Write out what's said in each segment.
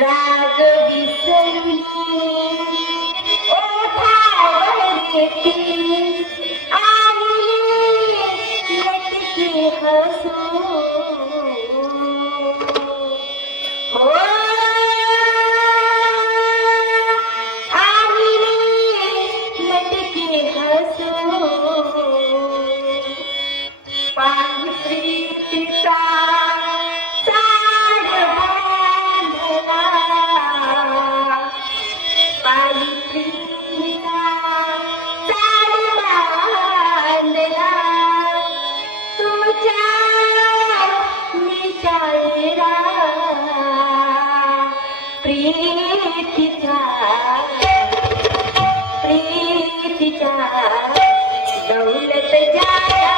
राग विसरली ओठावर येते आणि लटके हसू हो आणि लटके हसू पाणी प्रीतीचा चाड बांधला पाणी प्रीतीचा चाड बांधला तुमच्या निशाळेला प्रीतीचा दौलत जाया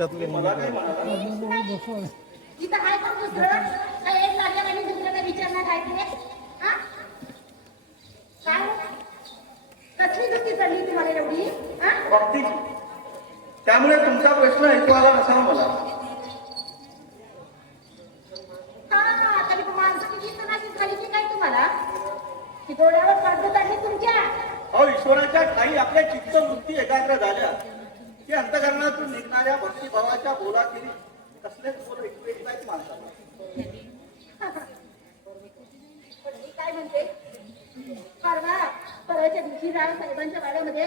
मला काय म्हणाला इथं आहे पण दुसरं काय एक लागेल आणि दुसरं काय विचारणार आहे ते हा काय कसली दुःखी चालली तुम्हाला एवढी हा भक्तीची. त्यामुळे तुमचा प्रश्न ऐकू आला नसावा मला. हा तरी पण माणसं किती सणाची झाली की काय तुम्हाला की डोळ्यावर पडदे काढले तुमच्या अहो ईश्वराच्या ठाई आपल्या चित्तवृत्ती एकाग्र झाल्या की अंतकरणातून निघणाऱ्या भक्तिभावाच्या बोलाखेरी कसलेच बोल ऐकू येत नाहीत माणसाला. पण मी काय म्हणते परवाच्या दिवशी राव साहेबांच्या वाड्यामध्ये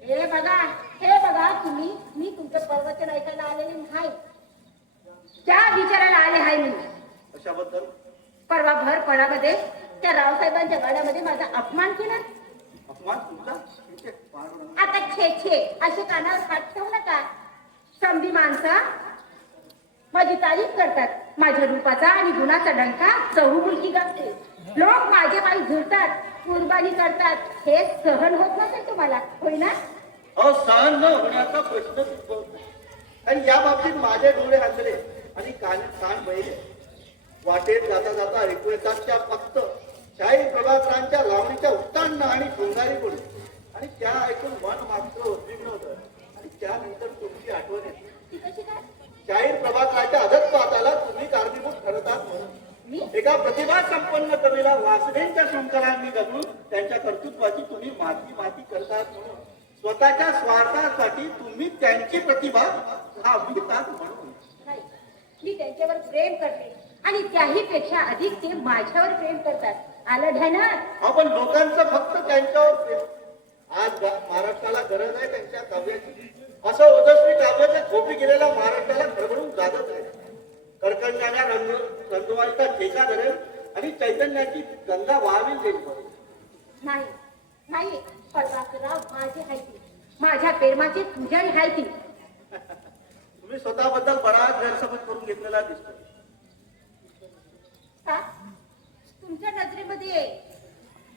हे बघा तुम्ही मी तुमचं प्रवचन ऐकायला आलेले नाही त्या विचारायला आले आहे मी अशाबद्दल परवा भर पडामध्ये त्या रावसाहेबांच्या गाड्यामध्ये माझा अपमान केला अपमान तुमचा ठीक आहे, पाहू नका. आता छे असे कानावर हात ठेवू नका समधी माणसं माझी तारीफ करतात माझ्या रूपाचा आणि गुणाचा डंका चहू मुलगी गाजते लोक माझे पायी झुरतात कुर्बानी करतात हे सहन होत नसेल तुम्हाला होय ना अहो सहन न होण्याचा प्रश्नच उद्भवत नाही. आणि या बाबतीत माझे डोळे हातले आणि कान बहिले. वाटेत जाता जाता ऐकू येतात त्या फक्त शाही प्रभाकरांच्या लावणीच्या उत्तांड आणि शृंगारी बोली आणि त्या ऐकून मन मात्र उद्विग्न होतं आणि त्यानंतर तुमची आठवण येते. ती कशी काय शाहीर प्रभाकराच्या अधत्पाताला तुम्ही कारणीभूत ठरतात म्हणून मी एका प्रतिभा संपन्न कवीला वासनेच्या शृंखलांनी गजून त्यांच्या कर्तृत्वाची तुम्ही माती करतात म्हणून स्वतःच्या स्वार्थासाठी तुम्ही त्यांची प्रतिभा घेतात म्हणून नाही मी त्यांच्यावर प्रेम करते आणि त्याही पेक्षा अधिक ते माझ्यावर प्रेम करतात आलं ध्यानात आपण लोकांचं फक्त त्यांच्यावर प्रेम आज महाराष्ट्राला गरज आहे त्यांच्या काव्याची असं ओजस्वी काव्य जे झोपी गेलेल्या महाराष्ट्राला खडबडून जागत आहे कडकडाऱ्या रंगवाईचा ठेका धरेल आणि चैतन्याची गंगा वाहवी देईल नाही परवाकराव माझी हायती माझ्या प्रेमाची पुजारी हायती तुम्ही स्वतःबद्दल बराच गैरसमज करून घेतलेला दिसतो. का तुमच्या नजरेमध्ये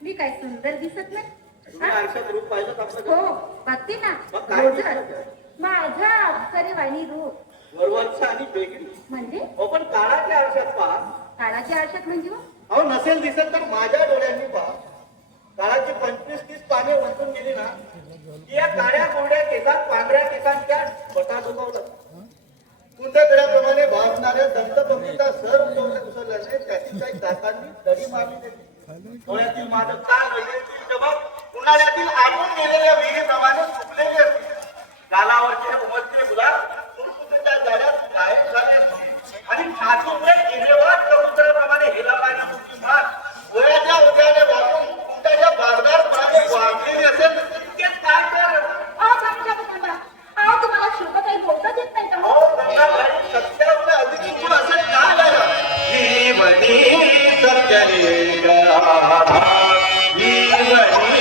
मी काय सुंदर दिसत नाही तुम्ही आरशात रूप पाहिलं आपलं हो बघते ना मग काय रोजच. माझा अप्सरे वाणी रूप वरवरचा आणि बेगडी म्हणजे हो पण काळाच्या आरशात पहा. काळाच्या आरशात म्हणजे हो? अहो नसेल दिसत तर माझ्या डोळ्यांनी पहा. काळाची 25-30 पाने उलटून गेली ना की या काळ्या कोरड्या केसात पांढऱ्या केसांच्या बटा डोकावतात. कुंदकड्याप्रमाणे भासणाऱ्या दंतपंक्तीचा सर उसरल्याने त्याची काही दातांनी दडी मारली गेली. डोळ्यातील माझं काल वगैरे चमक उन्हाळ्यातील आटून गेलेल्या विहिरीप्रमाणे सुकलेली असते. गालावरचे उमटते गुलाब सुरकुत्याच्या जाड्यात गायब झाले असते आणि छातीमुळे हिरवेवाट कबुतराप्रमाणे हेलावणारी तुमची मान गोळ्याच्या उद्याने वाकून कुंटाच्या बारदारपणाने वाढलेली असेल इतकेच काय तर तुम्हाला शुभ काही बोलता येत नाही का हो गंगाबाई सत्याहून अधिक गुण असेल का झाला जीवनी सत्याने करा जीवनी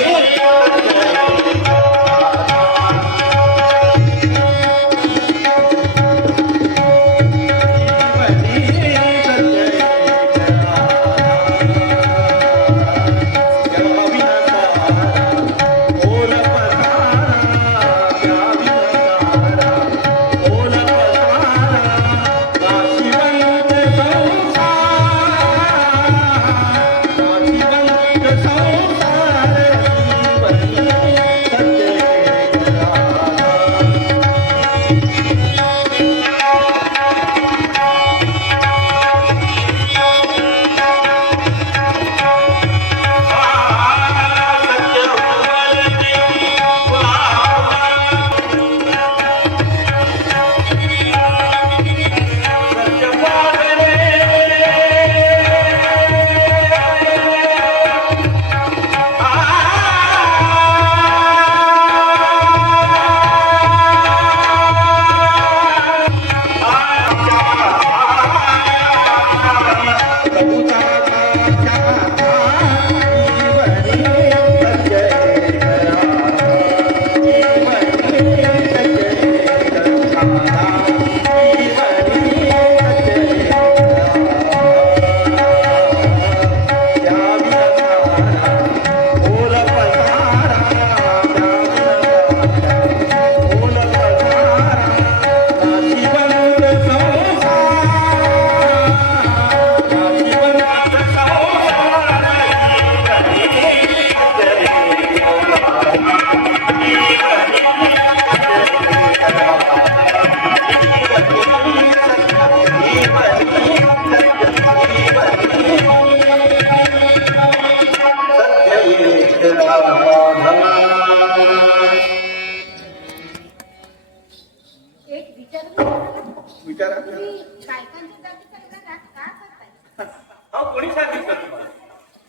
विचारा. तुम्ही बायकांच्या जातीचा एवढा राग का करताय? अहो कोणी सांगितलं तुम्हाला?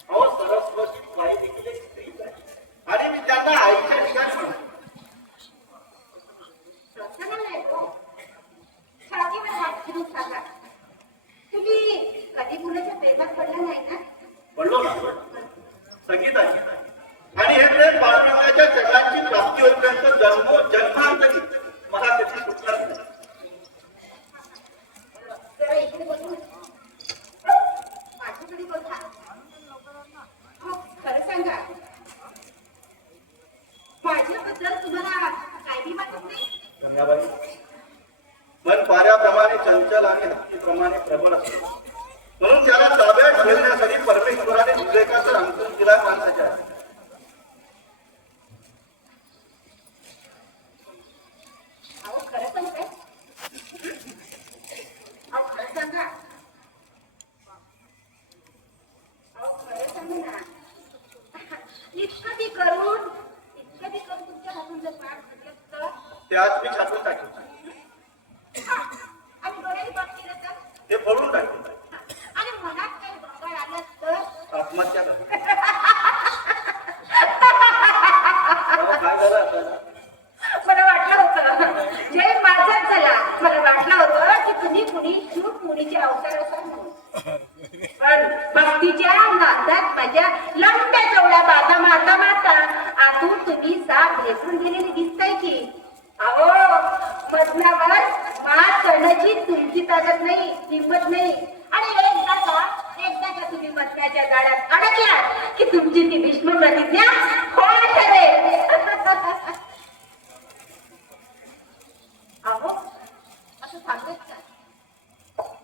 अहो सरस्वती बाई देखील एक स्त्रीच आहे. आणि मी त्यांना आईच्या ठिकाणी म्हणतो. तसं नाही हो. साधी मला हात फिरून सांगा. तुम्ही कधी मुलाच्या प्रेमात पडला नाही ना? पडलो ना संगीताची. आणि हे प्रेम पांडुरंगाच्या चरणांची प्राप्ती होईपर्यंत जन्मांतरी मला त्याची सुटका नाही. जरा इकडे बघू. माझ्याकडे बघा. हो, खरं सांगा. माझ्याबद्दल तुम्हाला काही वाटत नाही? रम्याबाई, मन पाऱ्याप्रमाणे चंचल आणि हत्तीप्रमाणे प्रबळ असतो. म्हणून त्याला ताब्यात ठेवण्यासाठी परमेश्वराने विवेकाचं अंकुश दिला माणसाच्या हाती. अहो खरं सांगताय? अहो खरं सांगा. अहो खरं सांगा ना. इतकं ती करून तुमच्या हातून जर पाठ घेतलं तर? त्यात मी छापून टाकेल. आणि डोळ्याने पाठ केलं तर? ते फोडून टाकेल. आणि मनात काही बंगाळ आलं तर? आत्महत्या कर. काय झालं आपल्याला? मला वाटलं होतं जय माझाच झाला. मला वाटलं होतं की तुम्ही कुणी शूट मुलीचे अवतार असाल म्हणून. पण भक्तीच्या नादात माझ्या लंब्या चवड्या बाधा माता आतून तुम्ही साप रेसून गेलेली दिसताय की. अहो मधनावर मात करण्याची तुमची ताकद नाही, हिंमत नाही. आणि एकदा का तुम्ही मधनाच्या गाड्यात अडकला की तुमची ती भीष्म प्रतिज्ञा खोल ठरेल. अहो असं सांगत का?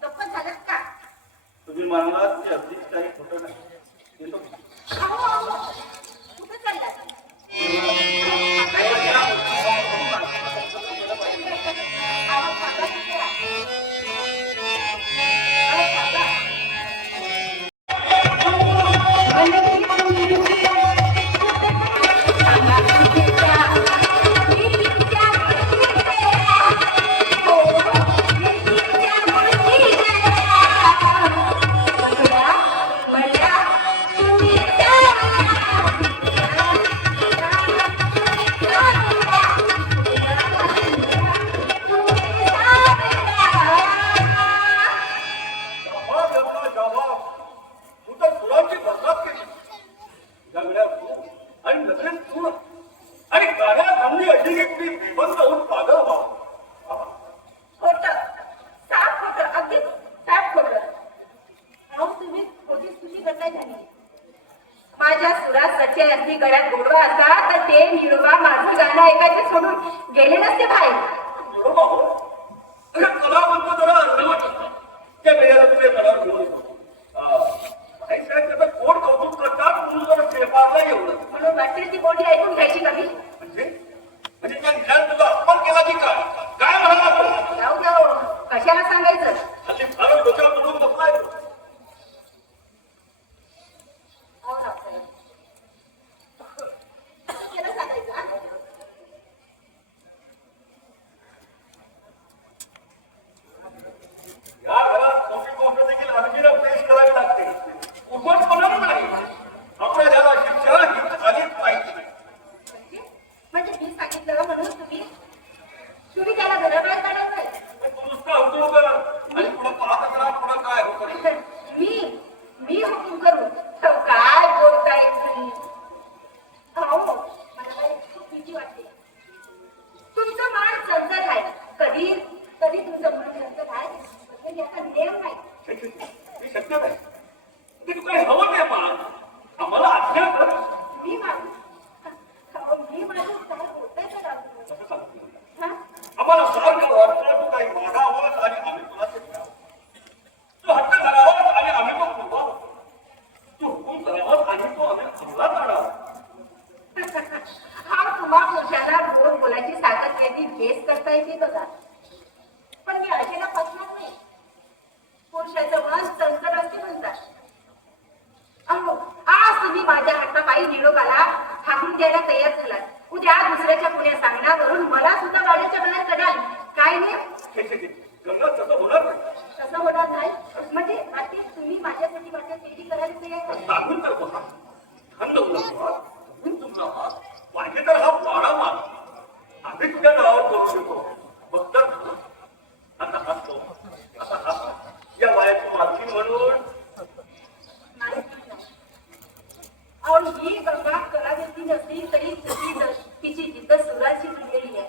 गप्प झालंत का? तुम्ही म्हणाला ते अगदीच काही खोटं नाही. येतो. अहो कुठं चाललात? अहो काका कुठे आहे? अहो काका. माझ्या सुरात सच्चे असली गळ्यात गोडवा असता तर ते निरोबा माझं गाणं ऐकायचं सोडून गेले नसते बाहेर. म्हणून वाटते ती बोटी ऐकून घ्यायची कमी. जाऊ द्या हो. कशाला सांगायचं? हो ना. कशाला सांगायचं? या घरात मोठी गोष्ट देखील अर्जीला पेश करावी लागते. उघडपणानं नाही. आपल्या ज्याला शिक्षा ही झालीच पाहिजे. म्हणजे मी सांगितलं म्हणून तुम्ही त्याला घराबाहेर काढायचं नाही. तू नुसतं हुकूम कर आणि पुढं पाहत राहा. पुढं काय होतं. मी हुकूम करू तर काय बोलताय तुम्ही? हो मला खूप भीती वाटते. तुमचं मन चंचल आहे. कधी तुमचं मन चंचल आहे म्हणजे याचा नेम नाही. मी शक्य नाही. ते तू काही हवं नाही मान. आम्हाला आज्ञा कर. मी माझं काय बोलताय का राजू? असं सांगतो. हा? आम्हाला सारखं वाटतं तू काही मागावं आणि आम्ही तुला ते द्यावं. तू हट्ट करावास आणि आम्ही तो पुरवावं. तू हुकूम करावास आणि तो आम्ही अंमलात आणावा. हा तुम्हा पुरुषाला गोड बोलायची ताकद काय ती बेस करता येते बघा. पण मी अशाला फसणार नाही. पुरुषाचं मन चंचल असते म्हणतात. अहो आज तुम्ही माझ्या हट्टापायी निरोपाला थांबून द्यायला तयार झालात. उद्या दुसऱ्याच्या पुढे सांगण्यावरून मला सुद्धा गाड्याच्या बाहेर कढाल. काय नाही गंगा तसं होणार नाही. तसं होणार नाही म्हणजे आधी तुम्ही माझ्यासाठी माझ्या शेती करायला तयार आहे. सांगून तर बघा. थंड उन्हाळा, ऊन उन्हाळा, पाहिजे तर हा वाडा मार. आम्ही तुझ्या नावावर करू शकतो. फक्त आता हसतो, आता हसतो. या वयाची मालकी म्हणून नाही. अहो ही गंगा कलावती नसली तरी तिची जिद्द सुराची जुळलेली आहे.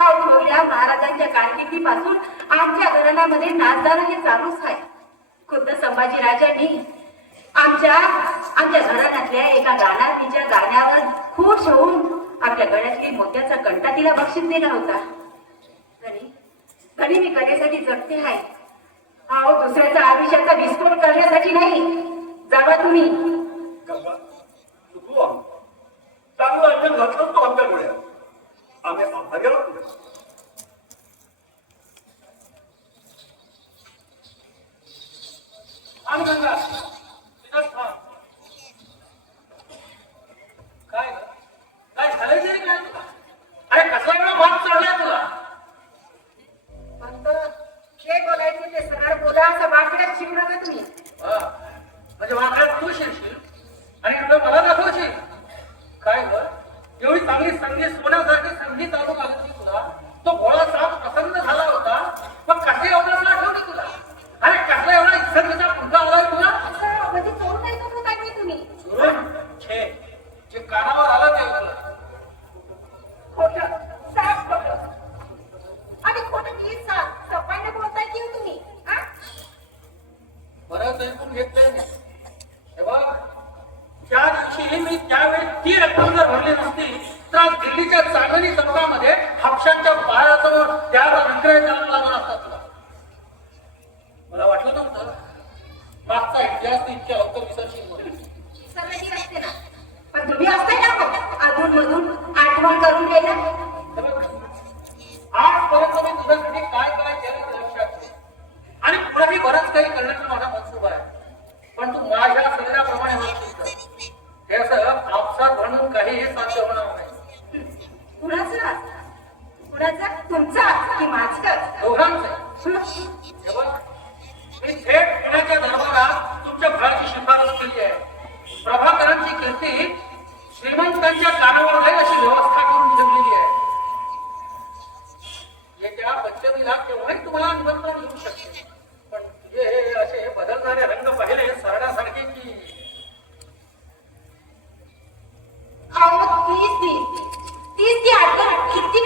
अहो थोरल्या महाराजांच्या कारकिर्दीपासून आमच्या घराण्यामध्ये नाचदार हे चालूच आहे. खुद्द संभाजीराजांनी आमच्या घराण्यातल्या एका गाण्याच्या गाण्यावर खुश होऊन आपल्या गळ्यातली मोत्याचा कंटा तिला बक्षीस दिला होता. तरी मी कलेसाठी जगते आहे. अहो दुसऱ्याचा आयुष्याचा विस्फोट करण्यासाठी नाही. जावा तुम्ही. गंगा चुकू आम्ही. चांगलं अर्जन घातलं तो आमच्या डोळ्यात. आम्ही आभारी आहोत तुझे. थांब गंगा, तिथंच थांब. काय ग? काय झालंय तरी काय तुला? अरे कसला एवढा मार्ग चढलाय तुला? फक्त जे बोलायचे ते सरळ बोला. असं वाकड्यात शिकू नका तुम्ही. हा, म्हणजे वाकड्यात तू शिरशील आणि तुला मला दाखवशील. काय ग? एवढी चांगली संधी, सोन्यासारखी संधी चालू लागली तुला. तो भोळा साप प्रसन्न झाला होता. मग कसे एवढं आठवते तुला? अरे कसला एवढा इच्छा पुढचा आलाय तुला? असं म्हणजे चोरून नाही का काय नाही तुम्ही? छे, जे कानावर आलं ते ऐकलं. खोटं, साफ खोटं. आणि खोटं प्लीज साफ सफाईने बोलताय की हो तुम्ही? हा? बरंच ऐकून घेतलंय मी. हे बघ, त्या दिवशी मी त्यावेळी ती रक्कम जर भरली नसती तर आज दिल्लीच्या चांदणी चौकामध्ये हापशांच्या पायासमोर त्याला अंतराय करावा लागला असता तुला. मला वाटलं नव्हतं मागचा इतिहास इतक्या लवकर विसरशील म्हणून. विसरण्याची असते ना. पण तुम्ही असताय ना अधून मधून आठवण करून गेल्या. हे बघ, आजपर्यंत मी तुझ्यासाठी काय काय केलं ते लक्षात ठेव. आणि पुढेही बरंच काही करण्याचा माझा मनसूबा आहे. पण तू माझ्या सल्ल्याप्रमाणे होशील तर हे असं कापसात म्हणून काहीही साध्य होणार नाही. कुणाचा? कुणाचा? तुमचा की माझा? दोघांचे. हे बघ, मी थेट पुण्याच्या दरबारात तुमच्या फळाची शिफारस केली आहे. प्रभाकरांची कीर्ती श्रीमंतांच्या कानावर जाईल अशी व्यवस्था करून ठेवलेली आहे. येत्या पंचमीला केव्हाही तुम्हाला निमंत्रण येऊ शकते. पण तुझे हे असे बदलणारे रंग पाहिले सरण्यासारखे की अहो तीच आठवण किती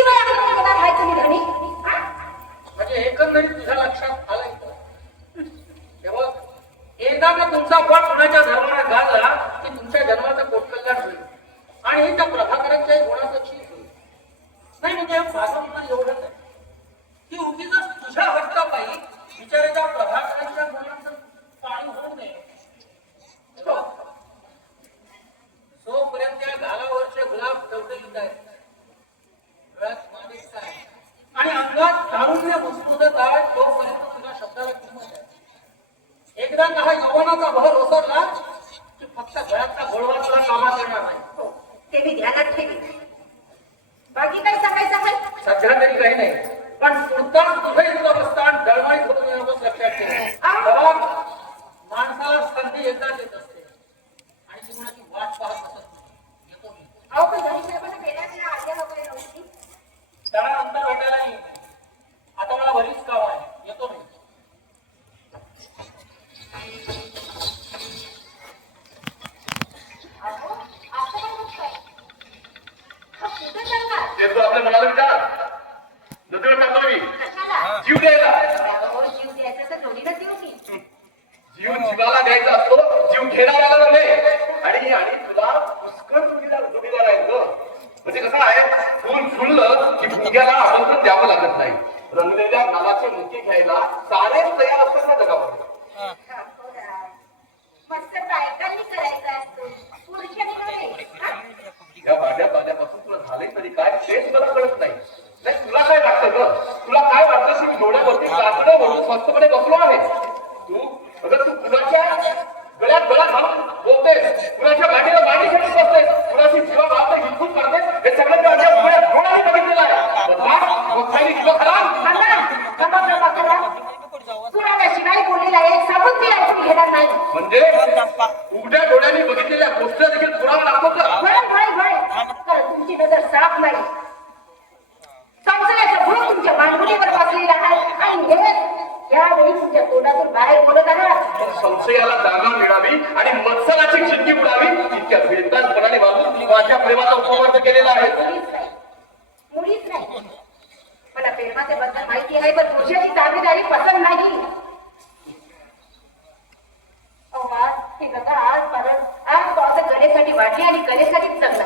वेळा होणार आहे तुम्ही घरी? हा? म्हणजे एकंदरीत तुझ्या लक्षात आलंय का? हे बघ, एकदा का तुमचा पट कुणाच्या धर्माला गाजला की तुमच्या जन्माचं पोटकल्लाट होईल आणि त्या प्रभाकरांच्या गुणाचं चीज होईल. नाही म्हणजे माझं म्हणणं एवढंच आहे की उगीच तुझ्या हट्टापायी विचाराच्या प्रभाकरांच्या गुणांचं पाणी होऊ नये. हे बघ, जोपर्यंत त्या गालावरचे गुलाब टवटवीत आहेत, गळ्यात माणिक आहे आणि अंगात तारुण्य मुस्कुरत आहे, तोपर्यंत तुझ्या शब्दाला किंमत आहे. एकदा का हा यवनाचा बहर ओसरला की फक्त गळ्यातला गोळवा तुला कामात येणार नाही. हो, ते मी ध्यानात ठेवी. बाकी काय सांगायचं आहे? सध्या तरी काही नाही, पण सुलतान तुझं इतकं बसतान दळमाळी करून येणं लक्षात ठेव. माणसाला संधी एकदाच येत असते आणि ती कोणाची वाट पाहत असत नाही. येतो मी. अहो पण घरी साहेबांना गेल्या आज्ञा वगैरे नव्हती. त्यानंतर भेटायला येईल. आता मला बरीच काम आहे. येतो मी. अहो, असं काय होतंय? हा, कुठं चालला? ते तू आपल्या मनाला विचार. नजर टाकतो मी. कशाला? जीव द्यायला. अहो, जीव द्यायचा तर थोडी ना देऊ की. जीव जीवाला द्यायचा असतो, जीव घेणाऱ्याला नव्हे. आणि तुला पुष्कळ जोडीदार आहेत ग. म्हणजे कसं आहे, फुल फुललं की फुग्याला आमंत्रण द्यावं लागत नाही. रंगलेल्या नावाचे मुके घ्यायला सारेच तयार असतात ना जगावर. मस्त बायकांनी करायचा असतो, पुरुषांनी नव्हे. हा? या भाड्यापासून तुला झालंय तरी काय तेच मला कळत नाही. नाही तुला काय वाटतं ग? तुला काय वाटतं की मी डोळ्यावरती कापडं म्हणून स्वस्तपणे बसलो आहे? तू कुणाच्या गळ्यात गळा घालून बोलतेस, कुणाच्या गाडीला गाडी घेऊन बसतेस, कुणाची जीवा मात्र हिंदून करतेस, हे सगळं माझ्या डोळ्यात डोळ्याने बघितलेलं आहे. जीवा खराब म्हणजे उघड्या डोळ्यांनी बघितलेल्या गोष्टीला देखील पुरावा लागतो का? कारण तुमची नजर साफ नाही. संशयाचा भूत तुमच्या मांडुलीवर बसलेला आहे आणि यावेळी तुमच्या तोंडातून बाहेर बोलत आहात. संशयाला जागा मिळावी आणि मत्सराची खिडकी उडावी इतक्या बेतालपणाने वागून माझ्या प्रेमाचा उपवर्ग केलेला आहे. मुळीच नाही. मला प्रेमाच्या बद्दल माहिती आहे पण पुरुषाची दावेदारी पसंत नाही. हे बघा आज पावसा कलेसाठी वाटली आणि कलेसाठी चांगला.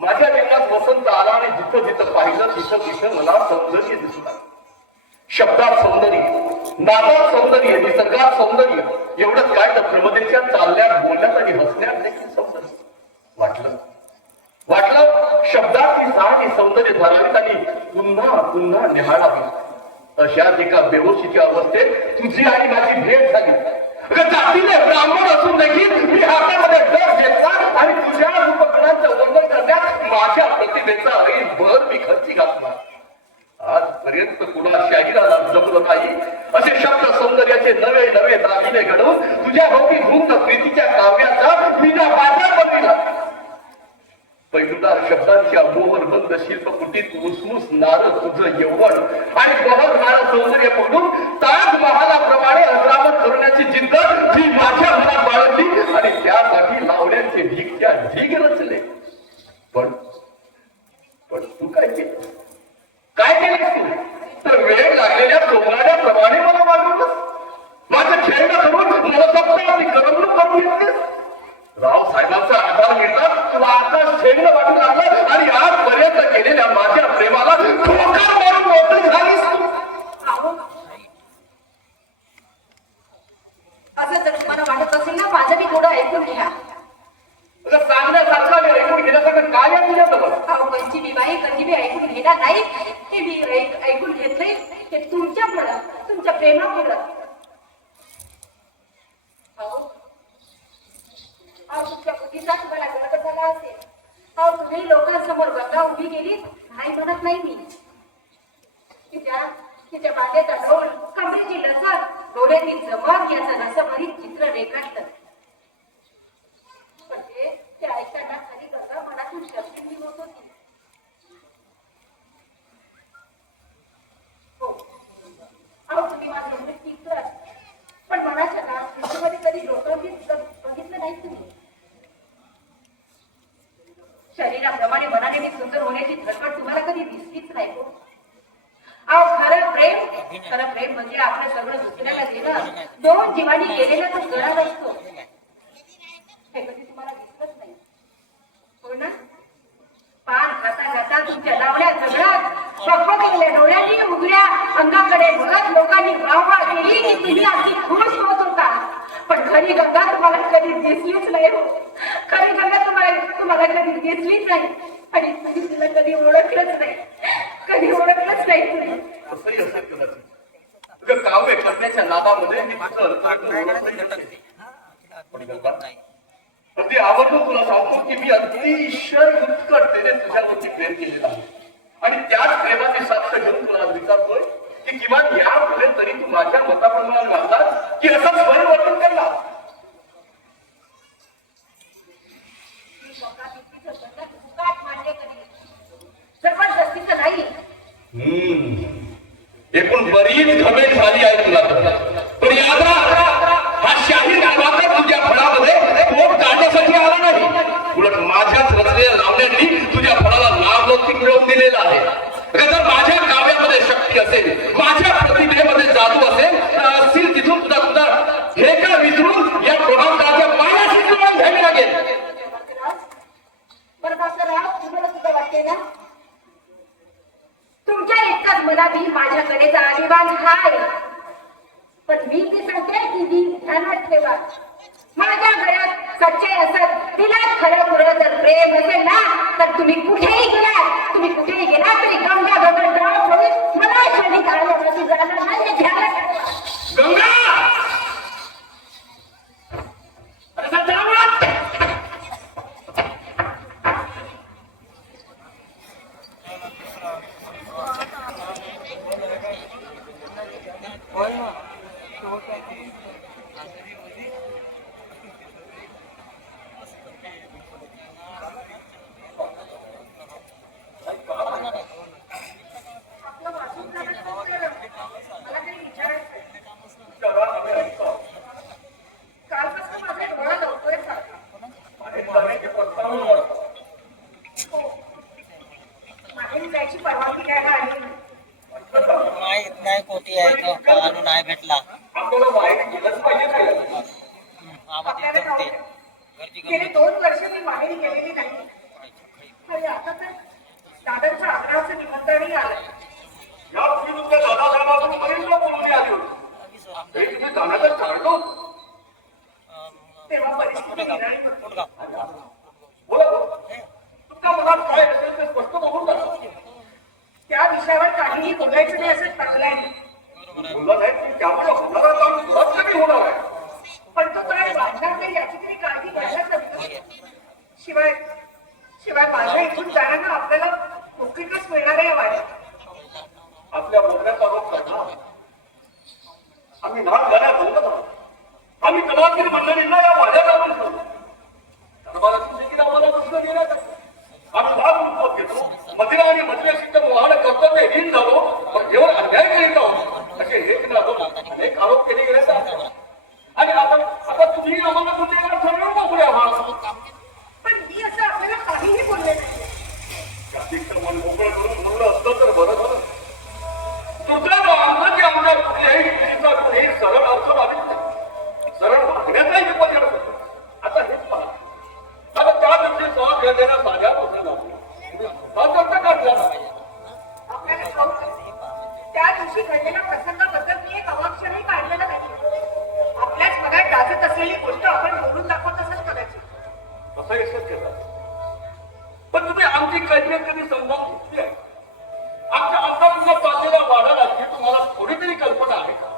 माझ्या जीवनात वसंत आला आणि जिथं जिथं पाहिलं तिथं मला सौंदर्य दिसू लागलं. शब्दात सौंदर्य, नादात सौंदर्य, निसर्गात सौंदर्य, एवढंच काय तर प्रमदेच्या चालण्यात बोलण्यात आणि हसण्यात देखील सौंदर्य वाटलं शब्दात ती सारी सौंदर्य धरावीत आणि पुन्हा पुन्हा निहाळावी. अशाच एका बेहोशीच्या अवस्थेत तुझी आणि माझी भेट झाली. जातीने ब्राह्मण असून देखील मी हातामध्ये डर घेतला आणि तुझ्या रूपगुणांचं वर्णन करण्यात माझ्या प्रतिभेचा भर मी खर्ची घातला. आजपर्यंत कुणा शाहिराला जमलं नाही असे शब्द सौंदर्याचे नवे नवे दागिने घडवून तुझ्या भोवती धुंद प्रीतीच्या काव्याचा मीना बाजार बनविला. पैलूदार शब्दांच्या मोहर बंद शिल्पकुटीत मुसमुस नार तुझं यौवन आणि बहरणारं सौंदर्य पकडून ताजमहालाप्रमाणे अग्रामत करण्याची जिद्द जी माझ्या मनात बाळगली आणि त्यासाठी लावण्याचे ढीगच्या ढीग रचले. पण तू काय केलं? काय केलं तू? तर वेळ लागलेल्या सोंगाड्याप्रमाणे मला वागवलं. माझं खेळणं करून मला सप्ताहाची करमणूक करून घेतलीस. रावसाहेबांचा आधार मिळता तुला आकाश खेळणं वाटू लागलं आणि आजपर्यंत केलेल्या माझ्या प्रेमाला ठोकर मारून मोकळी झालीस तू. असं जर तुम्हाला वाटत असेल ना माझं मी थोडं ऐकून घ्या. सांगण्यासारखं मी ऐकून घेण्यासारखं काय आहे तुझ्याजवळ? कोणची विवाही कधी मी ऐकून घेणार नाही. हे मी ऐकून घेतलंय ते तुमच्यामुळं, तुमच्या प्रेमामुळं. तुमच्या बुद्धीचा तुम्हाला गरज झाला असेल. तुम्ही लोकांसमोर गंगा उभी केली नाही म्हणत नाही मी. तिच्या बागेचा डोल, कमरेची लचक, डोळ्याची चमक याचं रसभरीत चित्र रेखाटलं. पण ते ऐकताना खरी गंगा मनातून शक्ती होत होती. हो तुम्ही माझं एवढे टिकलं पण मनाच्या नामध्ये कधी डोक्यावरती बघितलं नाही तुम्ही. शरीराप्रमाणे मनाने मी सुंदर होण्याची धडपड तुम्हाला कधी दिसलीच नाही. खरं प्रेम म्हणजे आपलं सगळं दुसऱ्याला देणं. दोन जीवांनी केलेला तो करार असतो. हे कधी तुम्हाला दिसलंच नाही हो ना? पान खाता खाता तुमच्या लावल्या झगडात बघबगलेल्या डोळ्यांनी उघड्या अंगाकडे बघत लोकांनी वाहवा केली की तुम्ही अगदी खुश होत होता. पण खरी गंगा तुम्हाला कधी दिसलीच नाही हो. खरी गंगा तुम्हाला कधी दिसलीच नाही आणि तुम्ही तिला कधी ओळखलंच नाही. कधी ओळखलंच नाही तुम्ही. असंही असं कदाचित काव्य करण्याच्या नादामध्ये अगदी आवर्जून तुला सांगतो की मी अतिशय उत्कटतेने तुझ्यावरती प्रेम केलेला आहे आणि त्याच प्रेमाची साक्ष घेऊन तुला विचारतोय की किमान यापुढे तरी तू माझ्या मताप्रमाणे मानलास की असं परिवर्तन करला. जबरदस्तीचं नाही. एकूण बरीच घमेल झाली आहे तुला पण याद हा शाहीर गावाचा तुझ्या फळामध्ये पोट काढण्यासाठी आला नाही. उलट माझ्याच रचलेल्या लावण्यांनी तुझ्या फळाला नाव लौकिक मिळवून दिलेला आहे. जर माझ्या काव्यामध्ये शक्ती असेल, माझ्या प्रतिभेमध्ये जादू असेल तिथून तुझा हे का विसरून या प्रभावकाच्या पाण्याशी जुळवून घ्यावी लागेल. तुम्हाला सुद्धा वाटते ना तुमच्या इतकाच मला बी माझ्याकडेचा अभिमान हाय. पण मी ती सांगते की ती ध्यानात ठेवा. माझ्या घरात सच्चाई असत तिला खरं पुरं जर प्रेम असेल ना तर तुम्ही कुठेही गेला तरी गंगा गगन होईल मला शोधित आल्यापासून जाणार नाही. ध्यानात गंगा काय कोटी आहे तो कळालो नाही भेटला आपल्याला बाहेर गेलंच पाहिजे काय आम्हाला जमते घरची गेली गंमत 2 वर्ष मी माहेरी गेलेली नाही आणि आता तर दादांच्या आग्रहाचं निमंत्रणही आलंय. या पूर्वी तुमच्या दादासाहेबांकडून बरेच लोक बोलून आली होती तरी तुम्ही जाण्याचं टाळलो तेव्हा परिस्थिती निराळी होती. बोला तुमच्या मनात काय असेल ते स्पष्ट बघून टाका त्या विषयावर काहीही बोलायचं नाही असं ठरलंय. बोलला नाही की त्यामुळे होणारा काम दुराच कमी होणार आहे पण तो काय वाचणार नाही याची तरी काळजी घ्यायलाच हवी. शिवाय शिवाय माझ्या इथून जाण्यानं आपल्याला मोकळीकच मिळणार आहे या वाड्यात. आपल्या बोलण्याचा रोग करता आम्ही नाक गाण्यात बोलत आहोत आम्ही कलावतील मंडळींना या वाड्यात आणून ठेवतो दरबारातून देखील आम्हाला प्रश्न देण्यात आम्ही भाग रूपात घेतो मदिरा आणि मदिरेशीचं वाहन कर्तव्यहीन झालो पण जेव्हा अन्याय करीत आहोत असे हेच लागो अनेक आरोप केले गेले आणि आता तुम्ही आम्हाला गुन्हेगार ठरवून बघूया आम्हाला पण मी असं आपल्याला काहीही बोलले नाही. जास्तीचं मन मोकळं करून बोललं असतं तर बरं झालं दुर्दैव आमचं की आमच्या कुठल्याही पिढीचा कुणी सरळ अर्थ मागित नाही सरळ मागण्याचाही विपद होतो आता हेच पहा आता त्या दिवशी सह घेण्याला साध्या प्रश्न काढला आपल्याला ठाऊक आहे. त्या दिवशी घडलेल्या प्रसंगाबद्दल मी एक अवाक्षरही काढलेलं नाही. आपल्याच मनात गाजत असलेली गोष्ट आपण बोलून दाखवत असत कदाचित. असं यशच घेतात पण तुम्ही आमची कैफियत कधी समजावून घेतली आहे आमच्या आतापर्यंत चाललेल्या वादाची तुम्हाला थोडी तरी कल्पना आहे का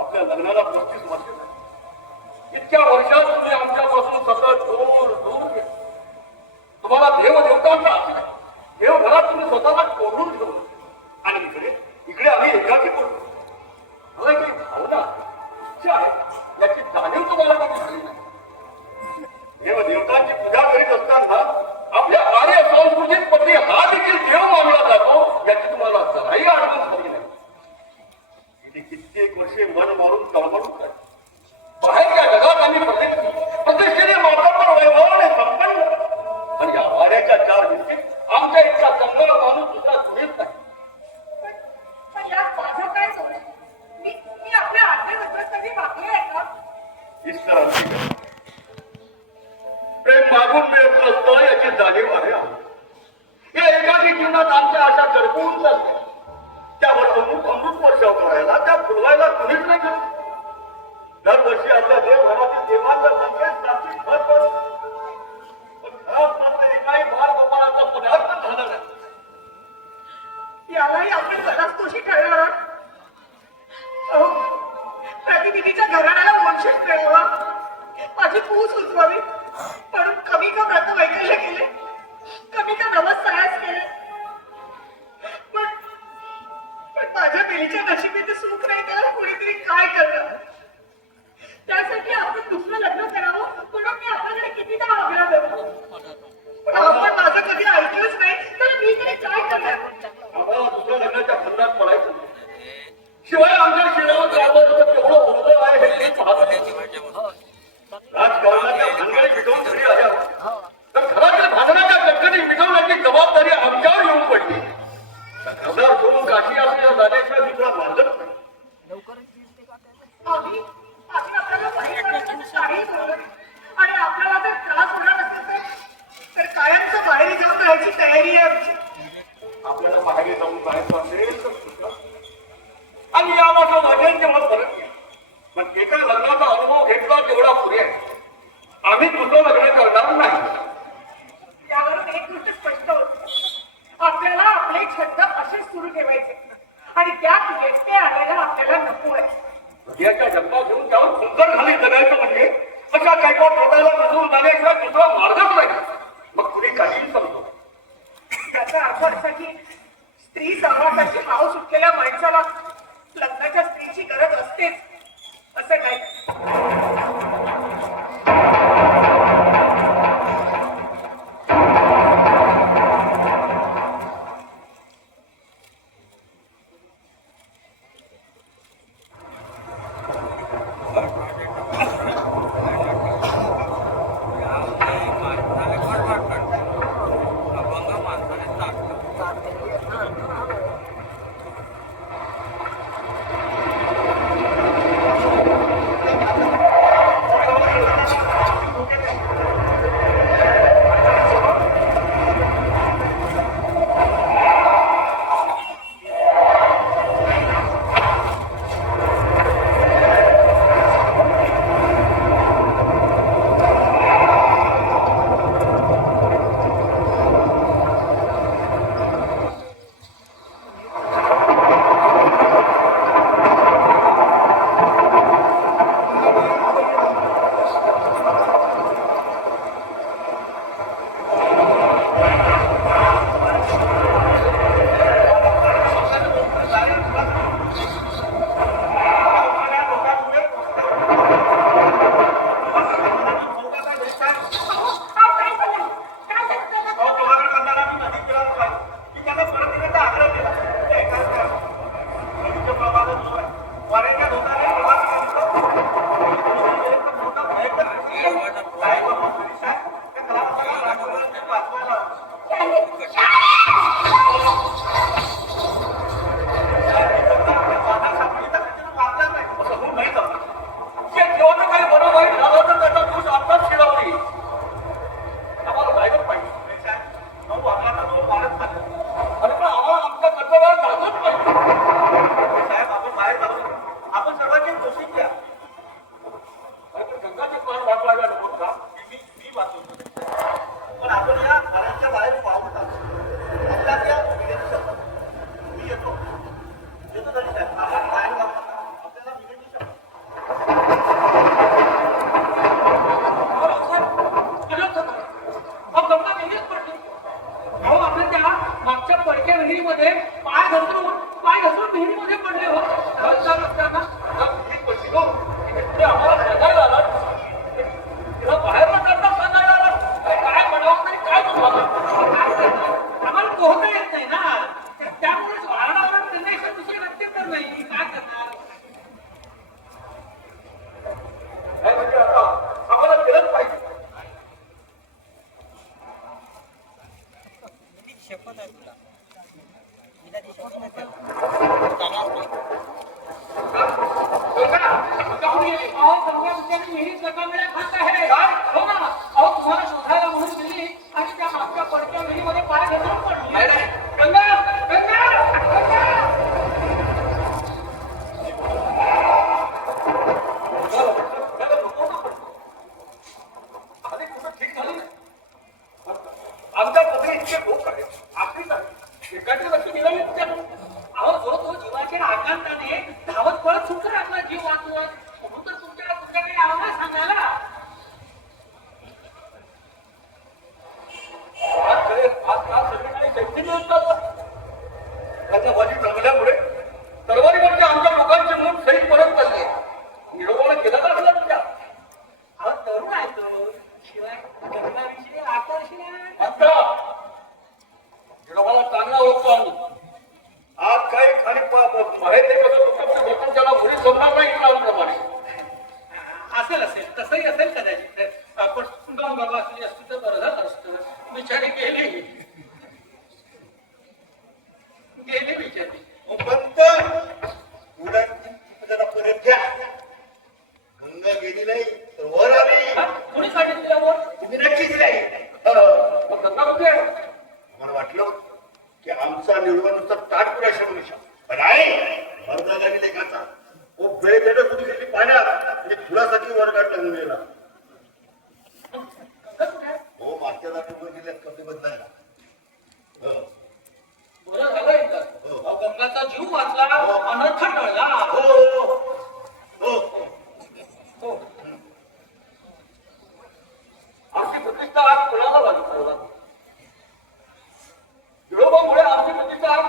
आपल्या लग्नाला 35 वर्ष झाली इतक्या वर्षात तुम्ही आमच्यापासून सतत दूर दूर गेले तुम्हाला देवदेवतांचा आश्रय देवघरात तुम्ही स्वतःला कोंडून ठेवलं आणि इकडे आम्ही एकाकी पडलो मला काही भावना इच्छा आहे याची जाणीव तुम्हाला कधी झाली नाही देवदेवतांची पूजा करीत असताना आपल्या आर्य संस्कृतीत पती हा देखील देव मानला जातो याची तुम्हाला जराही आठवण झाली नाही गेली कित्येक वर्षे मन मारून तळमळून काय बाहेरच्या जगात आम्ही प्रतिष्ठेने मातांवर वैभवाने संपन्न आणि या वाड्याच्या 4 भिंतीत आमच्या इतका चांगला माणूस दुसरा कुणीच नाही पण यात माझं काय दोष? मी आपल्या आज्ञेबद्दल कधी वागले आहे का? ईश्वर प्रेम मागून मिळत नसतं याची जाणीव आहे या एकाकी जीवनात आमच्या आशा करपून चालल्या त्यावर अमृत वर्षाव करायला त्या फुलवायला कुणीच नाही गेलं दरवर्षी आपल्या देवघरातील देवांच्या संख्येत जास्तीत भर पडतो पण घरात मात्र एकाही भार गोपाळाचा पदार्थ झाला नाही यालाही आपण कदास्तोषी ठरणार आहोत. अहो, प्रतिनिधीच्या घराण्याला वंशज मिळावा माझी पूस उचवावी म्हणून कमी का व्रत वैकल्य केले कमी का नमस्कारास केले पण माझ्या बेलीच्या नशिबी ते सुख नाही त्याला कोणीतरी काय करणार त्यासाठी आपण दुसरं लग्न करावं म्हणून मी आपल्याकडे कितीदा आग्रह करतो पण आपण माझं कधी ऐकलंच नाही तर मी तरी काय करणार. आम्हाला दुसऱ्या लग्नाच्या बंधनात पडायचं नाही. शिवाय आमच्या शिरावर राबवलं केवढं उरलं आहे हे राजकारणाच्या भानगडी मिटवून घरी आल्या तर घराच्या भांडणाच्या कटकटी मिटवण्याची जबाबदारी आमच्यावर येऊन पडली तर घरदार सोडून काशी असलेल्या जाण्याशिवाय दुसरा मार्गच नाही आम्ही आपल्याला वाईट वाटतं काही बोललो आणि आपल्याला जर त्रास होणार असेल तर कायमचं बाहेर जाऊन राहायची तयारी आहे आमची. आपल्याला मागे जाऊन जायचं असेल तर सुद्धा. आणि यामागं वाटेल तेव्हा फरक नाही पण एका लग्नाचा अनुभव घेतला तेवढा पुरे आहे आम्ही दुसरं लग्न करणार नाही यावरून एक गोष्ट स्पष्ट होती आपल्याला आपले छंद असेच सुरू ठेवायचे आणि त्यात व्यत्यय आणायला आपल्याला नको आहे. याच्या जन्मात घेऊन त्यावर सुंदर खाली जगायचं म्हणजे अशा काही स्वतःला बदलून जाण्याशिवाय दुसरा मार्गच नाही मग कुणी काहीही समजतो याचा अर्थ असा की स्त्री सहवासाची हाव सुटलेल्या माणसाला लग्नाच्या स्त्रीची गरज असतेच असं नाही. विहिरीमध्ये पाय घसरून विहिरीमध्ये पडले हो. घर चालू असताना आम्हाला बघायला आला, तिला बाहेर काढता सांगायला आला. काय म्हणावं तरी काय तुम्हाला आम्हाला पोहता येत नाही ना, त्यामुळेच वारणावर त्यांना दुसरे रस्ते तर नाही, काय करणार. म्हणजे आता आम्हाला केलंच पाहिजे. शपथ आहे तुला, तिला ती शपथ आहे जाणार नाही. तुम्हाला शोधायला म्हणून गेली आणि त्या मागच्या पडक्या विहिरीमध्ये पाय घसरून पडली. आणि कुठं ठीक झालं नाही. आमच्या मध्ये इतके लोक आहेत, आपलीच आहे, एकाचे लक्ष दिलं नाही तुझ्याकडून. अहो जो तो जीवाच्या आकांताने धावत पळत सुटला आपला जीव वाचवत, म्हणून तर तुमच्याकडे आव्हान सांगायला. आज सगळीकडे शैक्षणिक असतात. त्याच्या बाजी जमल्यामुळे तरवारी म्हणजे आमच्या लोकांची मूठ सैल परत चालली आहे. निरोपाला केला का असला तुझ्या अहो तरुण आहे तो, शिवाय जगण्याविषयी आकर्षण आहे. आता निरोपाला चांगला ओळखतो आम्ही. आज काही खाली बाहेर नाही बघत लोकांच्या मुली सोडणार नाही प्रमाणे. असेल तसंही असेल कदाचित, पण सुंदर बाबा असली असती तर बरं झालं असतं. बिचारी गेली बिचारी. पंत उड्या जरा परत घ्या. गंगा गेली नाही तर वर आली. कोणी काढली तिला वर? तुम्ही नक्कीच नाही. मग धंदा बघूया. मला वाटलं की आमचा निर्वाह नुसता ताटपुऱ्याच्या मनुष्य पण आहे मर्दानी लेखाचा. ओ बेदड कुठे गेली पाण्यात म्हणजे फुलासाठी वर काढला गेला. हो मागच्या जाती वर गेल्यात कपडे बदलायला. बरं झालं इथं. गंगाचा जीव वाचला, अनर्थ टळला. हो आमची प्रतिष्ठा आज कोणाला लागली? विरोबामुळे आमची प्रतिष्ठा आज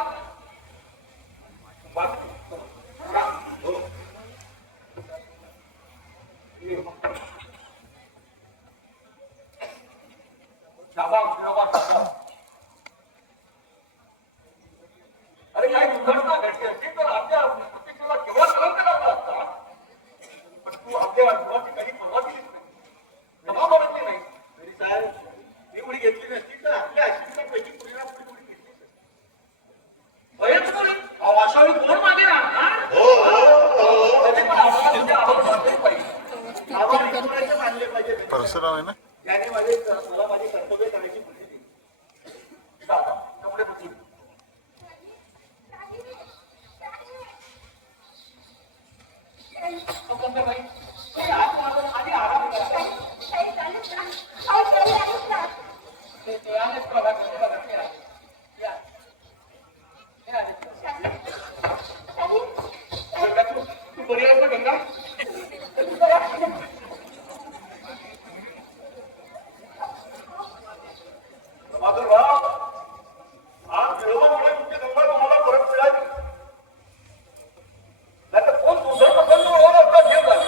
अरे काही दुर्घटना घडली असती तर आमच्या प्रतिष्ठेला केव्हा कलंक लागला असता. पण तू आपल्या जीवाची काही पर्वा केलीच नाही, क्षमा मागितली नाही. तरी साहेब मी उडी घेतली नसती तर आपल्या आश्रितांपैकी पुढीला पुढे उडी घेतली नसती. भयच कोणी? अहो, अशा वेळी कोण मागे राहणार? तरी पण आम्हाला तुझ्या आवड पाहिजे. आम्हाला ईश्वराचे मानले पाहिजे. परशुराम आहे ना. त्याने मला माझे कर्तव्य करायची बुद्धी दिली. त्यामुळे बुद्धी गंगाबाई, तुम्ही आज माझं आधी आराम करा. ते आलेच बघा, ते बघा, ते आले. या. ते आले. गंगा, तू बरी आहेस ना गंगा? माधुर भाऊ, आज विरोधामुळे तुमची गंगा तुम्हाला परत मिळाली. नाही तर कोण दुसरं प्रसंग होऊन असता घेत झाला.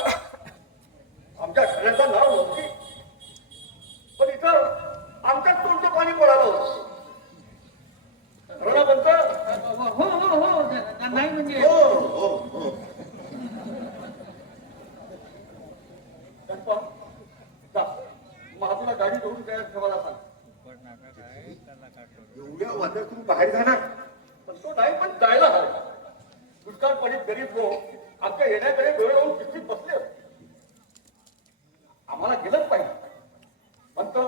आमच्या घराचं नाव नव्हती पण इथं आमच्याच तोंडचं पाणी पडालं होतं. म्हणतो नाही म्हणजे हो महात्मा गाडी घेऊन काय ठेवायला सांग. एवढ्या वादळ तुम्ही बाहेर जाणार. पण तो नाही पण जायला हवा. दुष्काळ पडीत गरीब लोक आमच्या येण्याकडे वेळ येऊन चिठ्ठीत बसले होते. आम्हाला गेलंच पाहिजे म्हणतो.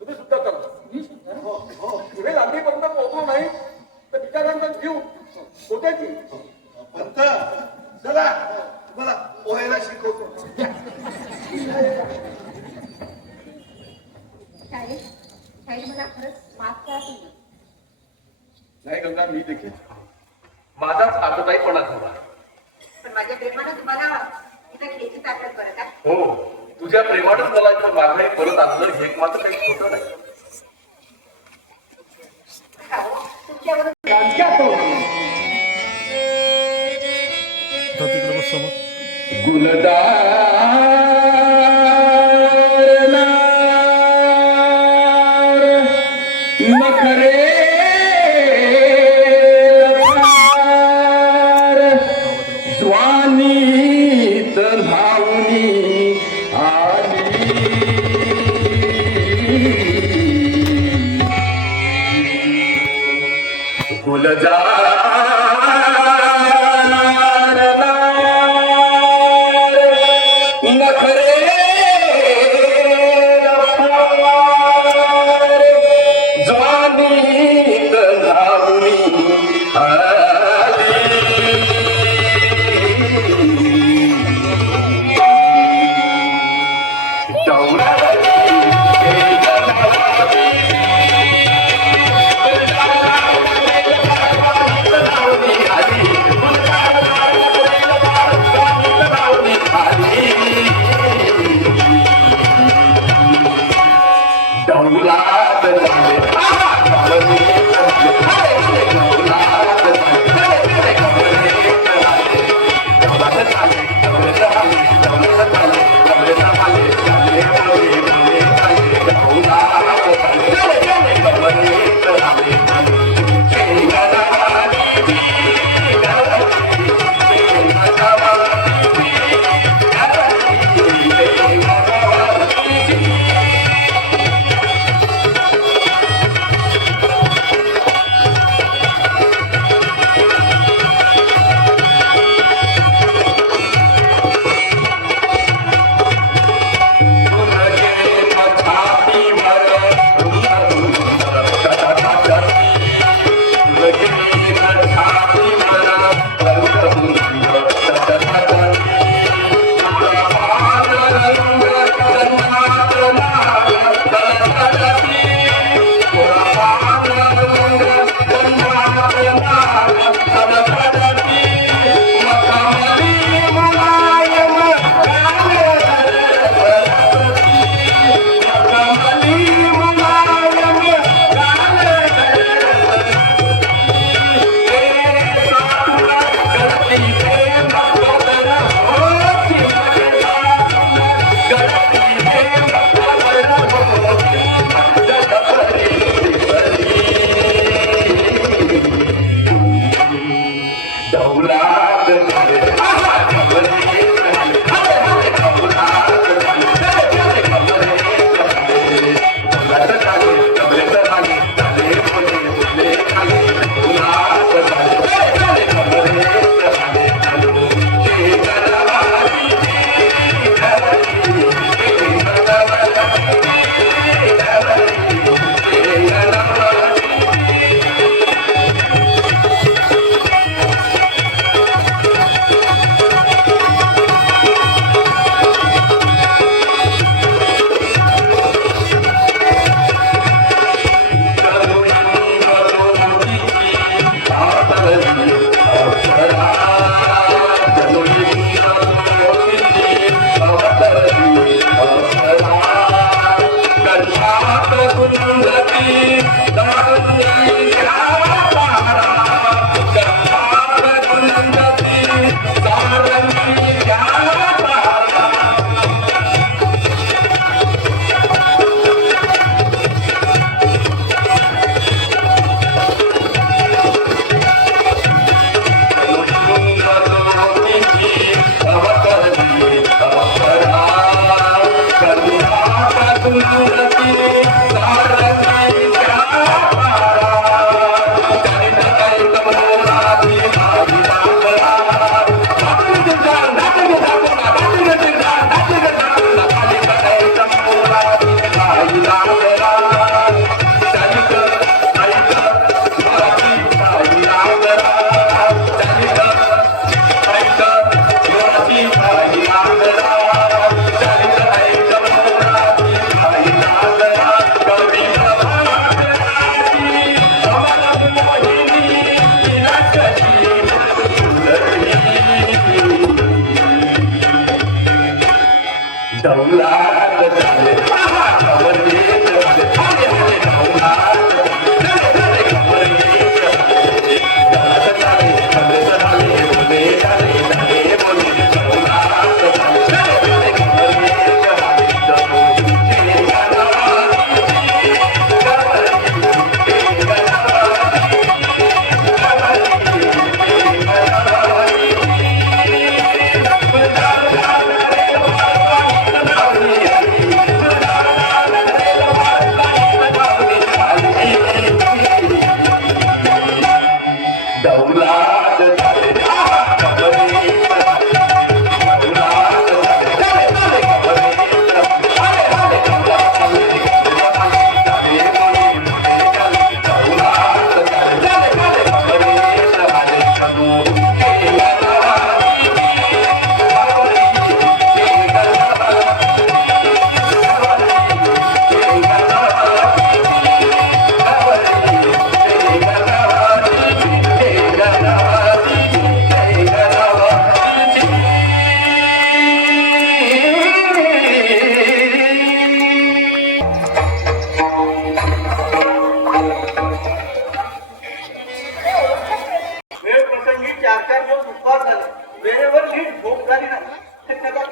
तुम्ही सुद्धा चला. मी सुद्धा पुढे लांबीपर्यंत पोहोचलो नाही तर बिचाऱ्यांचा जीव पोटायची. पंत चला तुम्हाला पोहायला शिकवतो. साहेब मला खरंच माफ करा तुम्ही. नाही गंगा, मी देखील माझाच आजताईपणा झाला. पण माझ्या प्रेमानं तुम्हाला इथं घ्यायची ताकद बरं का. हो, तुझ्या प्रेमानच मला इथं माघारी परत आणलं हे मात्र काही खोटं नाही. तुमच्यावरून कांचक्यात गुलदार नखरे स्वानीत धावनी आली गुलजार नखरे जवानीत धावनी आली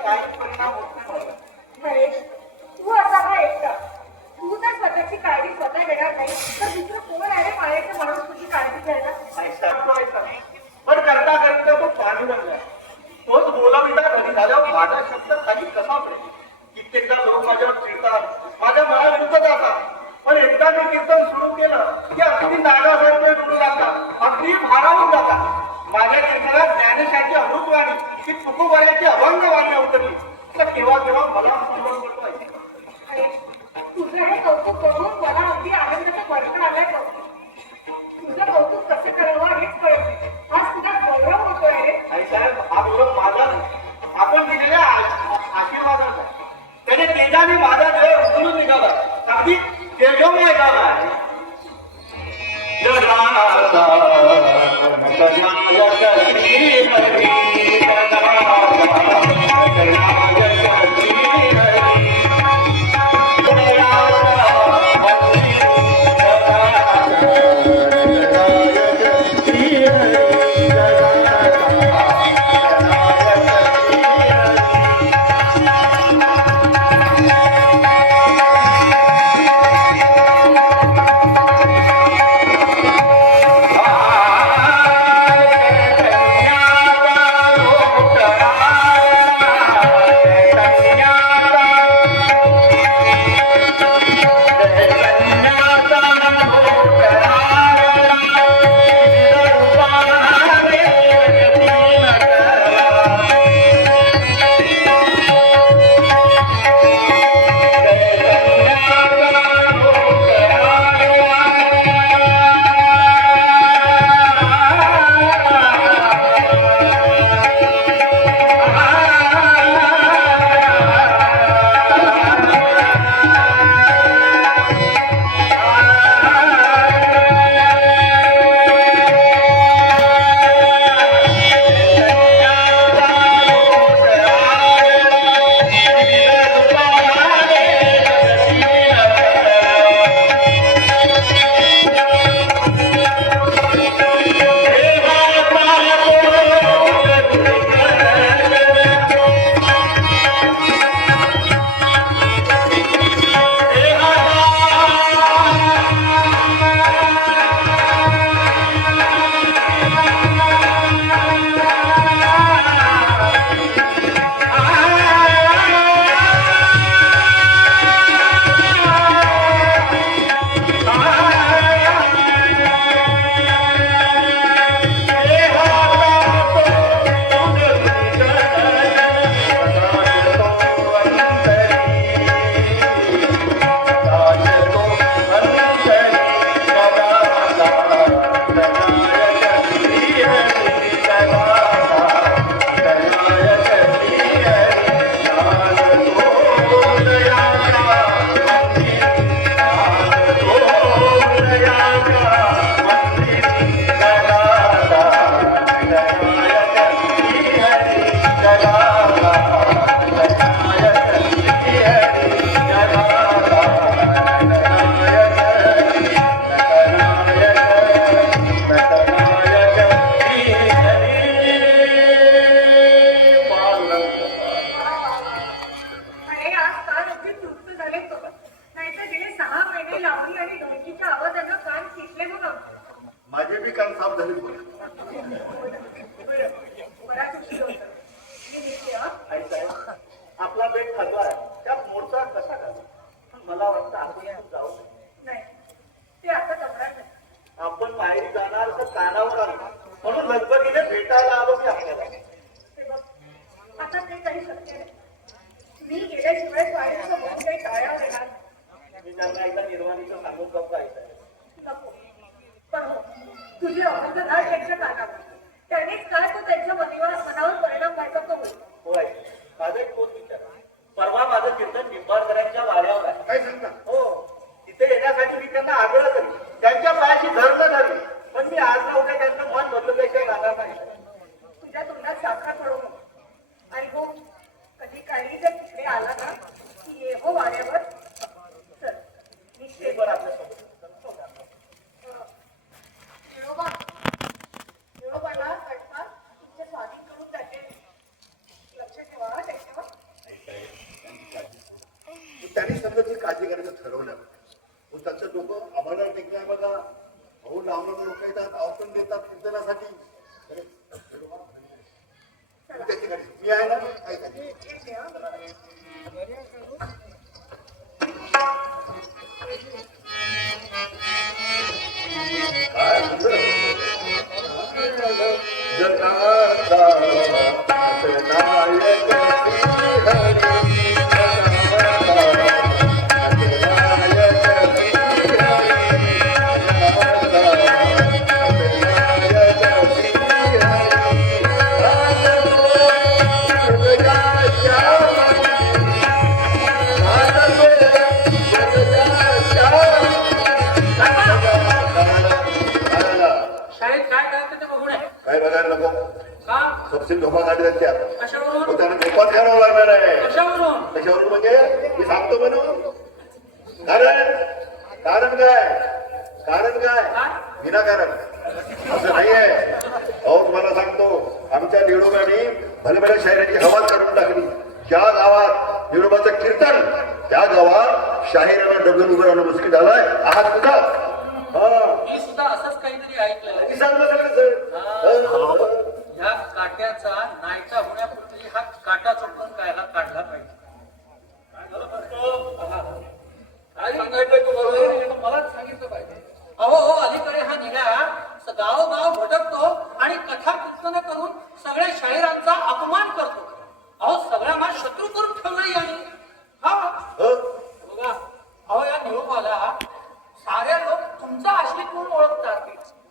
काही परिणाम होत नाही. महेश, तू असा का एकटा? तू जर स्वतःची काळजी स्वतः घेणार नाही तर दुसरं कोण आहे मायाच्या माणूस तुझी काळजी घ्यायला? पण करता करता तो पाणी बनला. तोच बोलाविता घरी झाल्यावर माझा शब्द खाली कसा पडेल? कित्येकदा लोक माझ्यावर चिडतात, माझ्या मनाविरुद्ध जातात. पण एकदा मी कीर्तन सुरू केलं की अगदी नागासारखे डोळे लागतात, अगदी भारावून जातात. माझ्या कीर्तनात ज्ञानेशाची अमृतवाणी की तुकोबऱ्याची अभंगवाणी अवतरली तर केव्हा केव्हा मला आनंद वाटतो. महेश, तुझं हे कौतुक करून मला अगदी आनंदाचा वर्षण आलाय बघ. तुझं कौतुक कसं करावं हेच कळत नाही. आज तुझा गौरव होतोय रे. आई साहेब, हा गौरव माझा नाही. आपण दिलेल्या आशीर्वादाचा. त्याने तेजाने माझा देह उचलून निघाला, अगदी तेजोमय झाला आहे. माझे बी कान साफ झाले. बराच उशीर होतो. मी निघते हं. आई साहेब, आपला बेट ठरलाय, त्यात मोर्चा कसा घाला? मला वाटतं आपण जाऊ नये. नाही, ते आता जमणार नाही. आपण बाहेर जाणार तर कानावर आलो म्हणून लगबगीने भेटायला आलो की आपल्याला. हे बघ, आता ते काही शक्य नाही. मी गेल्याशिवाय स्वारीचं होऊन काही टाळ्या देणार नाही. मी त्यांना एकदा निर्वाणीचं सांगून जाऊ का आई साहेब? नको. पण हो, तुझे अहंकार त्यांच्या कानावर. त्यानेच काय तो त्यांच्या मनावर परिणाम व्हायचा तो होईल. हो आई, माझा एक तोच विचार. परवा माझं कीर्तन निंबाळकरांच्या वाड्यावर आहे. काय सांगता? हो, तिथे येण्यासाठी मी त्यांना आग्रह करी, त्यांच्या पायाची धरता झाली. पण मी आज ना उद्या त्यांचं मन बदलल्याशिवाय राहणार नाही. तुझ्या तोंडात साखर पडू नको. आणि हो, कधी काही जर तिकडे आला ना की ये हो वाड्यावर. चल, निश्चित बरं आपल्यासोबत. निळोबाला कटका तुमच्या स्वाधीन करून जाते. लक्ष ठेवा त्याच्यावर. करायचं ठरवलं. पण त्यांचं डोकं आम्हाला टेकलंय बघा. अहो लांब लोक येतात, आवाहन देतात कीर्तनासाठी. त्याची गाडी मी आहे ना, ऐका. शाळेत काय करायचं ते बघू नये काय बघायला नको. का सबसे धोका काढतात त्या. कशावरून त्यांना धोका घ्यावा लागणार आहे. कशावरून त्याच्यावर म्हणजे मी सांगतो म्हणून. कारण काय विनाकारण असं नाहीये. अहो तुम्हाला सांगतो, आमच्या निवडणुकांनी भले शाहिराची हवाच काढून टाकली. ज्या गावात निवडणुकाचं कीर्तन, त्या गावात शाहिराला डबल उभं राहणं मुश्किल झालंय. आहात तुझा मी सुद्धा असंच काहीतरी ऐकलेलं आहे. सर ह्या काट्याचा नायका होण्यापूर्वी हा काटा चोपून कायला काढला पाहिजे. काय सांगायचंय तुम्हाला? मलाच सांगितलं पाहिजे. अहो अलीकडे हा निघा गावोगाव भटकतो आणि कथा कीर्तन करून सगळ्या शाहिरांचा अपमान करतो. अहो सगळ्यांना शत्रू करून ठेवलंय आणि हा बघा, अहो या निरोपाला सारे लोक तुमचा आश्रित म्हणून ओळखतात.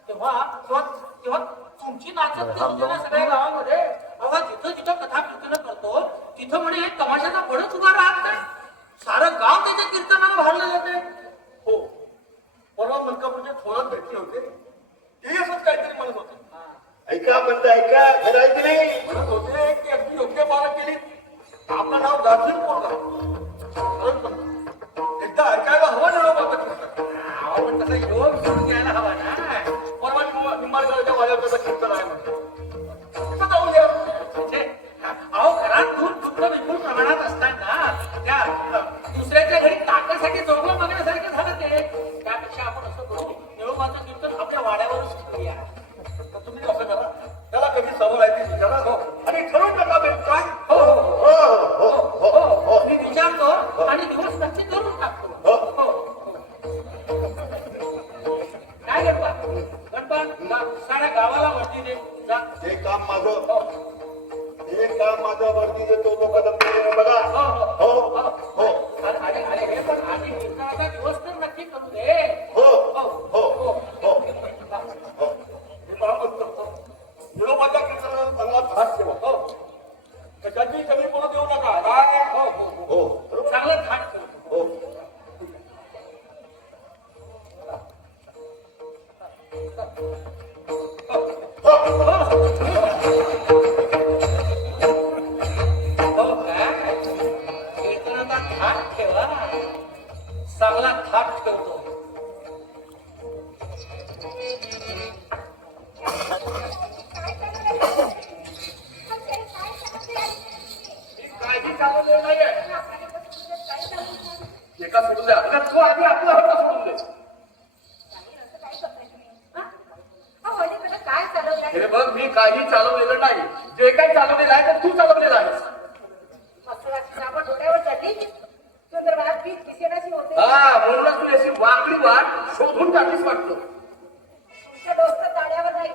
तेव्हा तुमची नाचत सगळ्या गावामध्ये अहो जिथं जिथं कथा कीर्तन करतो तिथं म्हणे तमाशाचा पडच उभा राहत नाही. सारं गाव त्याच्या कीर्तनाला भरलं जाते. हो, परवा मलकापूरच्या थोरात भेटले होते. ते असंच काहीतरी म्हणत होते. ऐका म्हणता, ऐका खरं आहे की नाही. म्हणत होते की अगदी योग्य बारा केली. आपलं नाव दार्जिलिंग पोरगा. एकदा ऐकायला हवं निरोपाचं कीर्तन. आपण तसा योग घेऊन घ्यायला हवा ना. परवा निंबाळकरच्या वाड्याचं कीर्तन आहे म्हणतो. तिथं जाऊन द्या. अहो घरात दूध दुग्ध विपुल प्रमाणात असताना त्या दुसऱ्याच्या घरी ताकासाठी जोडलं मागण्यासारखं झालं ते. त्यापेक्षा आपण असं करू, निरोपाचं कीर्तन आपल्या वाड्यावरच ठेवूया. तुम्ही असं करा, त्याला कधी सवय आहे ती विचारा. हो, आणि ठरवून टाका बे. काय मी विचारतो आणि दिवस नक्की करून टाकतो. काय गणपत साऱ्या गावाला वरती दे जा. हे काम माझं वरती देतो तो कदम बघा. हो हो अरे हे पण आधी कीर्तनाचा दिवस तर नक्की करू दे. हो हो हो निरोपाच्या कीर्तनाला चांगला थाट ठेवा. हो, कशाची कमी कोणा देऊ नका. काय हो चांगलं थाट करू. हो हो काय कीर्तनाचा थाट ठेवा. चांगला थाट ठेवतो. काळजी चालवलेलं नाहीये. एका सोडून द्या. आता तू आधी आपला होता सोडून दे. काय चालवलं हे बघ, मी काही चालवलेलं नाही. जे काही चालवलेलं आहे ते तू चालवलेलं आहेस. डोळ्यावर चढली सुंदर मला पीठ पिसेनाची होते. म्हणूनच तू अशी वाकडी वाट शोधून टाकीस वाटतो. तुमच्या दोस्त दाड्यावर नाही.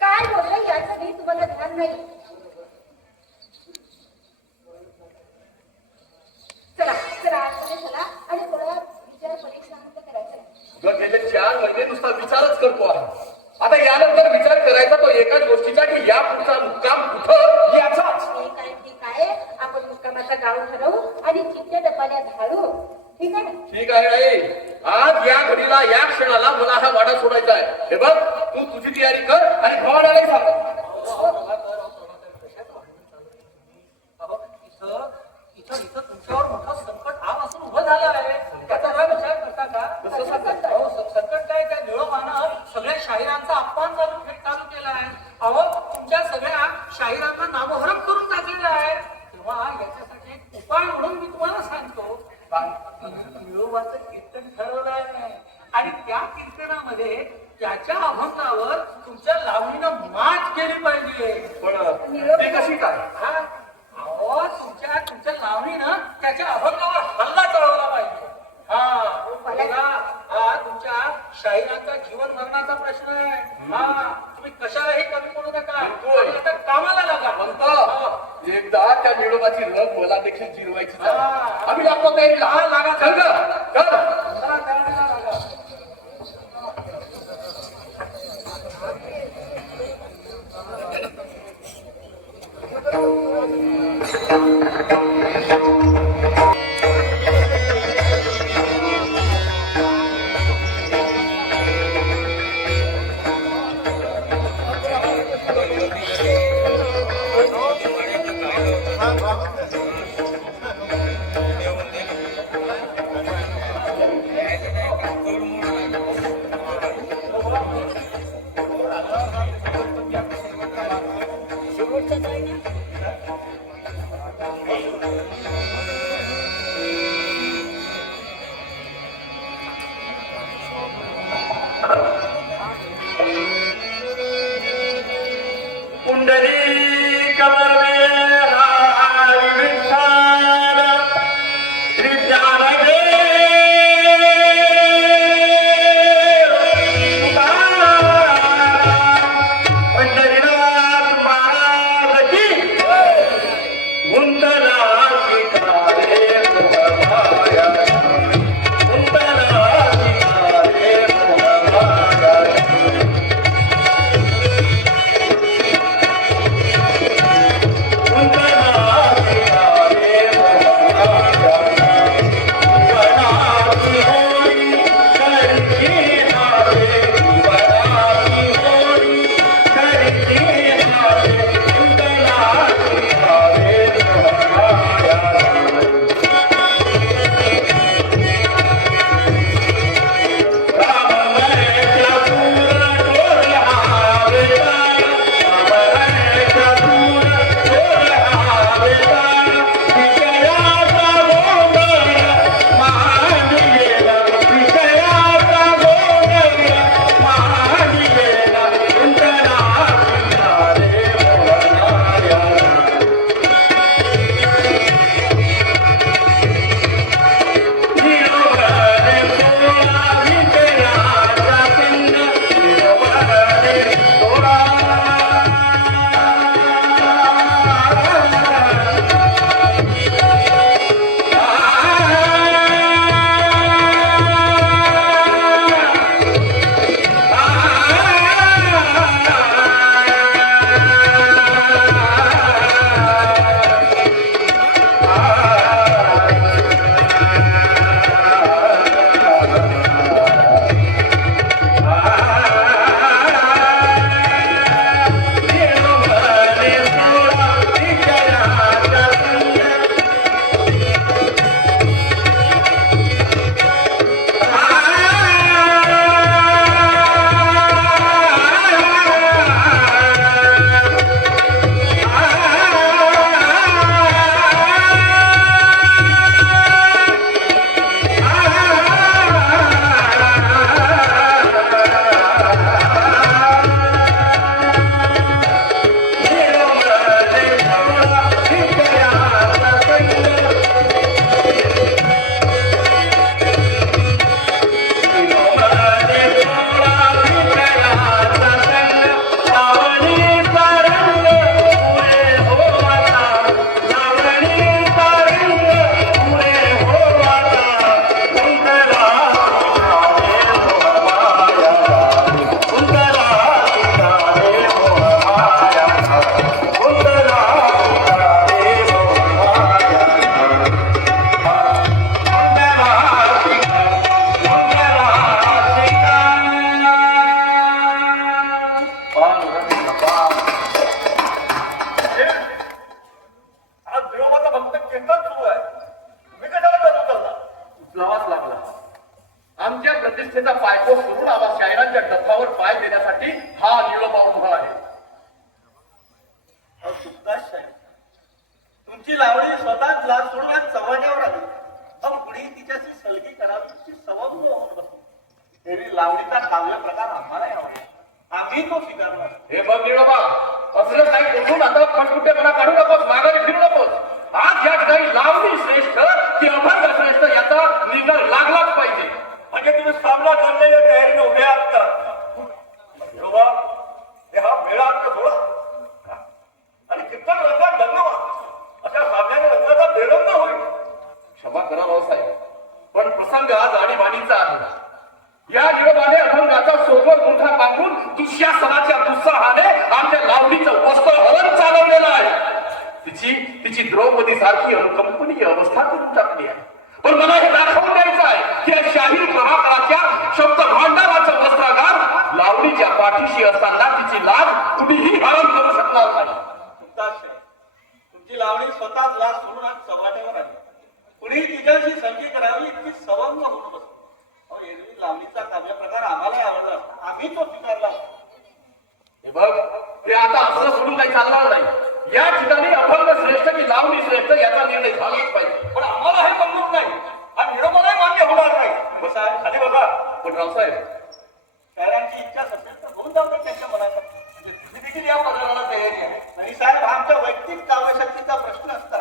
काय बोललं याचं मी तुम्हाला ध्यान नाही. चला चला आणि थोडा विचार परीक्षा करायचा. गेले 4 महिने नुसता विचारच करतो आहे. आता यानंतर विचार करायचा तो एकाच गोष्टीचा की या पुढचा मुक्काम कुठं याचाच. ठीक आहे, आपण मुक्कामाचा गाव ठरवू आणि चिठ्ठ्या डब्याला धाडू. ठीक आहे. ठीक आहे आई. आज या घडीला या क्षणाला मला हा वाडा सोडायचा आहे. हे बघ, तू तुझी तयारी कर आणि भवाडाला सांग. इथं तुमच्यावर मोठं संकट आपासून उभं झालं आहे. त्याचा काय विचार करता का? संकट काय, त्या निळोबानं सगळ्या शाहिरांचा अपमान चालू केला आहे. अहो तुमच्या सगळ्या शाहिरांना नामोहरम करून टाकलेलं आहे. तेव्हा याच्यासाठी एक उपाय म्हणून मी तुम्हाला सांगतो. तुम्ही कशालाही कमी पडू नका बिलकुल. आणि आता कामाला लागा म्हणतो एकदा त्या निळोबाची रग मला देखील जिरवायची हा. आम्ही लागतो तयारीला हा, लागा. चल ग, चल. चला, त्यावेळेला लागा. कुंडली कमरमे हरी विठ्ठल श्री ज्ञानदेव पंढरीनाथ महाराज की गुंतला शिकारे मोहमाया गुंतला शिकारे मोहमाया प्रतिष्ठेचा पायपोस करून आम्हा शायरांच्या डफावर पाय देण्यासाठी हा निळोबा उभा आहे. सुखदास साहेब, तुमची लावणी स्वतःच लाज सोडून आज चव्हाट्यावर आली. मग पुढे तिच्याशी सलगी करावी ती सवय होऊन बसली. तरी लावणीचा काव्य प्रकार आम्हाला आवडेल, आम्ही तो स्वीकारणार. हे बघ निळोबा, असलं काही कुठून आता फटफुटेपणा काढू नकोस, माघारी फिरू नकोस. आज या ठिकाणी लावणी श्रेष्ठ की अभंग श्रेष्ठ याचा निर्णय लागलाच पाहिजे. म्हणजे तुम्ही सामना करण्याच्या तयारीने उभे आहात का? द्रौपदी सारखी अनुकंपनीय अवस्था करून टाकली आहे. पण मला हे दाखवून द्यायचं आहे की या शाहीर प्रभाकराच्या शब्द भांडाराचं वस्त्रागार लावणीच्या पाठीशी असताना तिची लाज कुणीही हरण करू शकणार नाही. तुमची लावणी स्वतःच लाज सोडून आज चव्हाट्यावर आली. कुणी तिच्याशी संगी करावी इतकी सवंग होऊन बसतो. अहो, एरवी लावणीचा काव्य प्रकार आम्हालाही आवडला, आम्ही तो स्वीकारला. हे बघ, ते आता असं सोडून काही चालणार नाही. या ठिकाणी अभंग श्रेष्ठ की लावणी श्रेष्ठ याचा निर्णय झालाच पाहिजे. पण आम्हाला हे मंजूर नाही आणि विरोधालाही मान्य होणार नाही. बसा खाली बघा. पण रावसाहेब, शायरांची इच्छा असेल तर होऊन जाऊ दे त्यांच्या मनात. म्हणजे तुम्ही देखील या बदलाला तयारी आहे. आणि साहेब, आमच्या वैयक्तिक काव्यशक्तीचा प्रश्न असता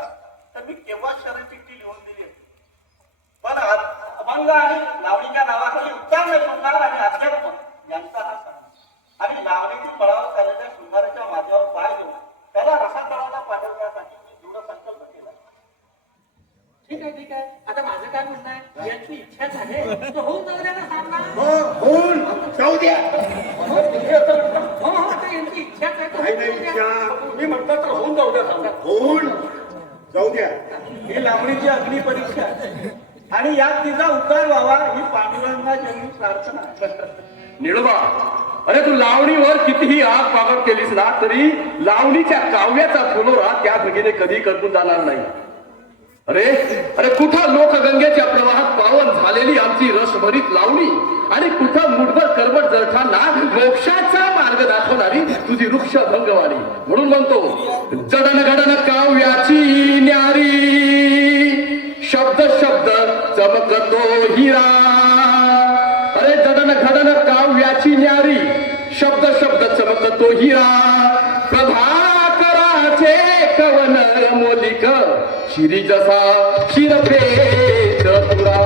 तर मी केव्हा शरण चिठ्ठी लिहून दिली आहे. पण अभंग आणि लावणीच्या नावाखाली उत्तर शृंगार आणि अध्यात्म यांचा हा सण आणि लावणीतील बळावर चाललेल्या शृंगाराच्या माझ्यावर पाय घेऊन त्याला रसातळाला पाठवण्यासाठी मी दृढ संकल्प केला. ठीक आहे ठीक आहे. आता माझं काय म्हणणं आहे, यांची इच्छाच आहे तर होऊन जाऊ द्या ना सामना. होऊन जाऊ द्या. हो हो, आता यांची इच्छाच आहे तर काही होऊन नाही जाऊ द्या. इच्छा. मी म्हणतो तर होऊन जाऊ द्या सांगा. होऊन जाऊ द्या. ही लावणीची अग्निपरीक्षा आहे आणि यात तिचा उद्धार व्हावा ही पांडुरंगाची प्रार्थना आहे. निळोबा, अरे तू लावणीवर कितीही आग पागड केलीस ना तरी लावणीच्या काव्याचा फुलोरा त्या भगीने कधी करपून जाणार नाही. अरे अरे कुठं लोकगंगेच्या प्रवाहात पावन झालेली आमची रसभरीत लावणी आणि कुठं मुठभर करबट जळठांना मोक्षाचा मार्ग दाखवणारी तुझी वृक्ष भंगवाणी. म्हणून म्हणतो, जडन घडन काव्याची न्यारी, शब्द शब्द चमकतो हिरा. अरे जडन घडन काव्याची न्यारी, शब्द शब्द चमकतो हिरा. प्रभाकराचे कवन मोलिक, शिरी जसा शिरपेच तुरा.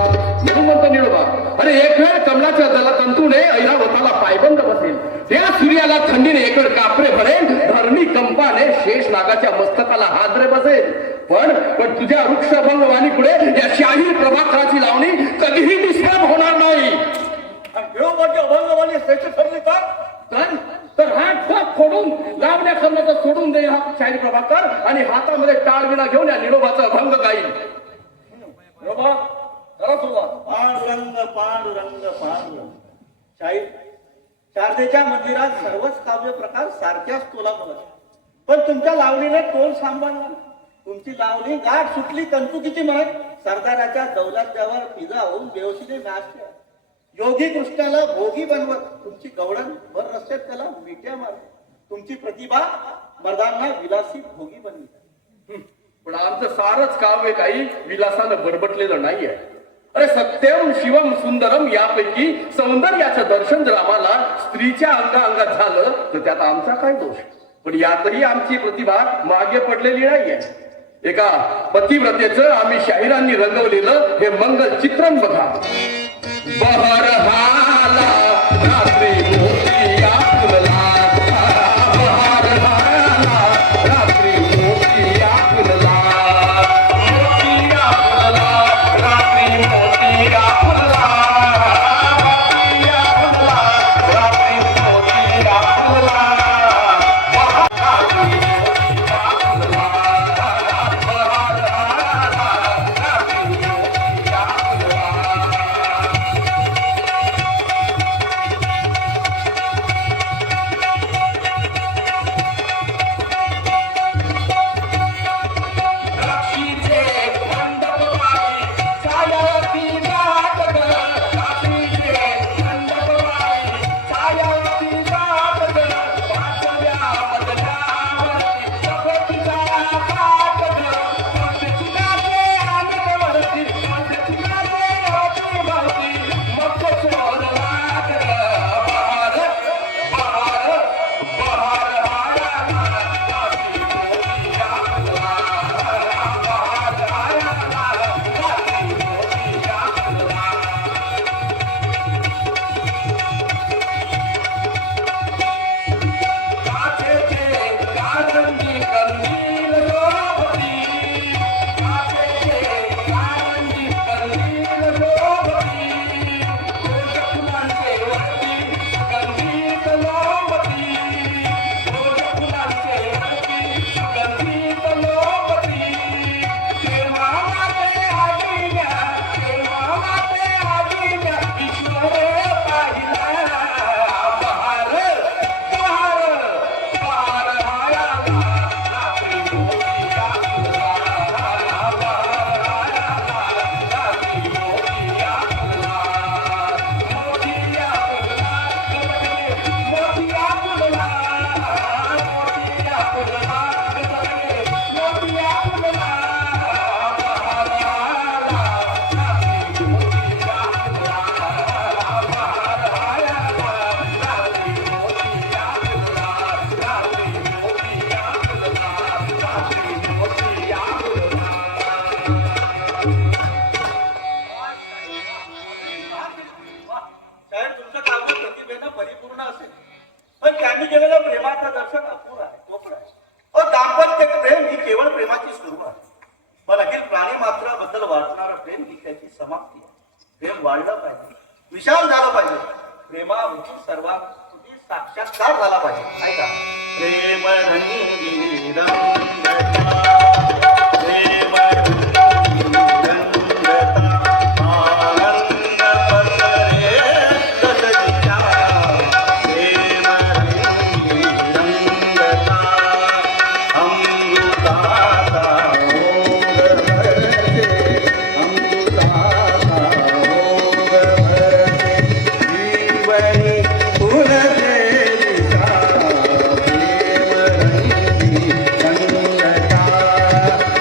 म्हणून म्हणतो निळोबा, अरे एक वेळ कमलाच्या जलतंतूने ऐरावताला पायबंद बसेल, त्या सूर्याला थंडीने एकड कापरे भरेल, धरणी कंपाने शेष नागाच्या मस्तकाला हादरे बसेल. पण तुझ्या वृक्षभंगवाणी पुढे या शाही प्रभाकराची लावणी कधीही निष्प्रभ होणार नाही. विरोबाची अभंगवाणी श्रेष्ठ ठरली तर हा ठोक फोडून लावण्या करण्याचं सोडून दे हा शाहीर प्रभाकर आणि हातामध्ये टाळविना घेऊन या निळोबाचा अभंग गाईल. विरोबा करा सुरुवात. पांडुरंग पांडुरंग पांडुरंग. शाहीर, शारदेच्या मंदिरात सर्वच काव्य प्रकार सारख्याच तोला बघत, पण तुमच्या लावणीने तोल सांभाळला. तुमची लावणी गाठ सुटली कंचुकीची म्हणत सरदाराच्या दौलत्यावर पिजा होऊन बेहोशीने नाचल्या. योगी कृष्णाला भोगी बनवत तुमची गवळण भर रस्त्यात त्याला मिट्या मारली. तुमची प्रतिभा मर्दांना विलासी भोगी बनली. पण आमचं सारच काव्य काही विलासानं बडबटलेलं नाहीये. अरे सत्यम शिवम सुंदरम यापैकी सौंदर्याचं दर्शन जर आम्हाला स्त्रीच्या अंगात झालं तर त्यात आमचा काय दोष. पण यातही आमची प्रतिभा मागे पडलेली नाहीये. एका पतिव्रतेचं आम्ही शाहिरांनी रंगवलेलं हे मंगल चित्रण बघा. बहर हाला रात्री मोतिया फुलला, बहर हाला रात्री मोतिया फुलला, मोतिया फुलला रात्री मोतिया फुलला, मोतिया फुलला रात्री मोतिया फुलला. प्रेम वाढलं पाहिजे, विशाल झालं पाहिजे, प्रेमाभोवती सर्वांभोवती साक्षात्कार झाला पाहिजे. ऐका, प्रेम रंगी रंगता, प्रेम रंगी रंगता, आनंद पसरे रसदिशा, प्रेम रंगी रंगता, अमृताचा ओघ भरते, अमृताचा ओघ भरते, जीवनी फुलते दिशा, प्रेम रंगी रंगता,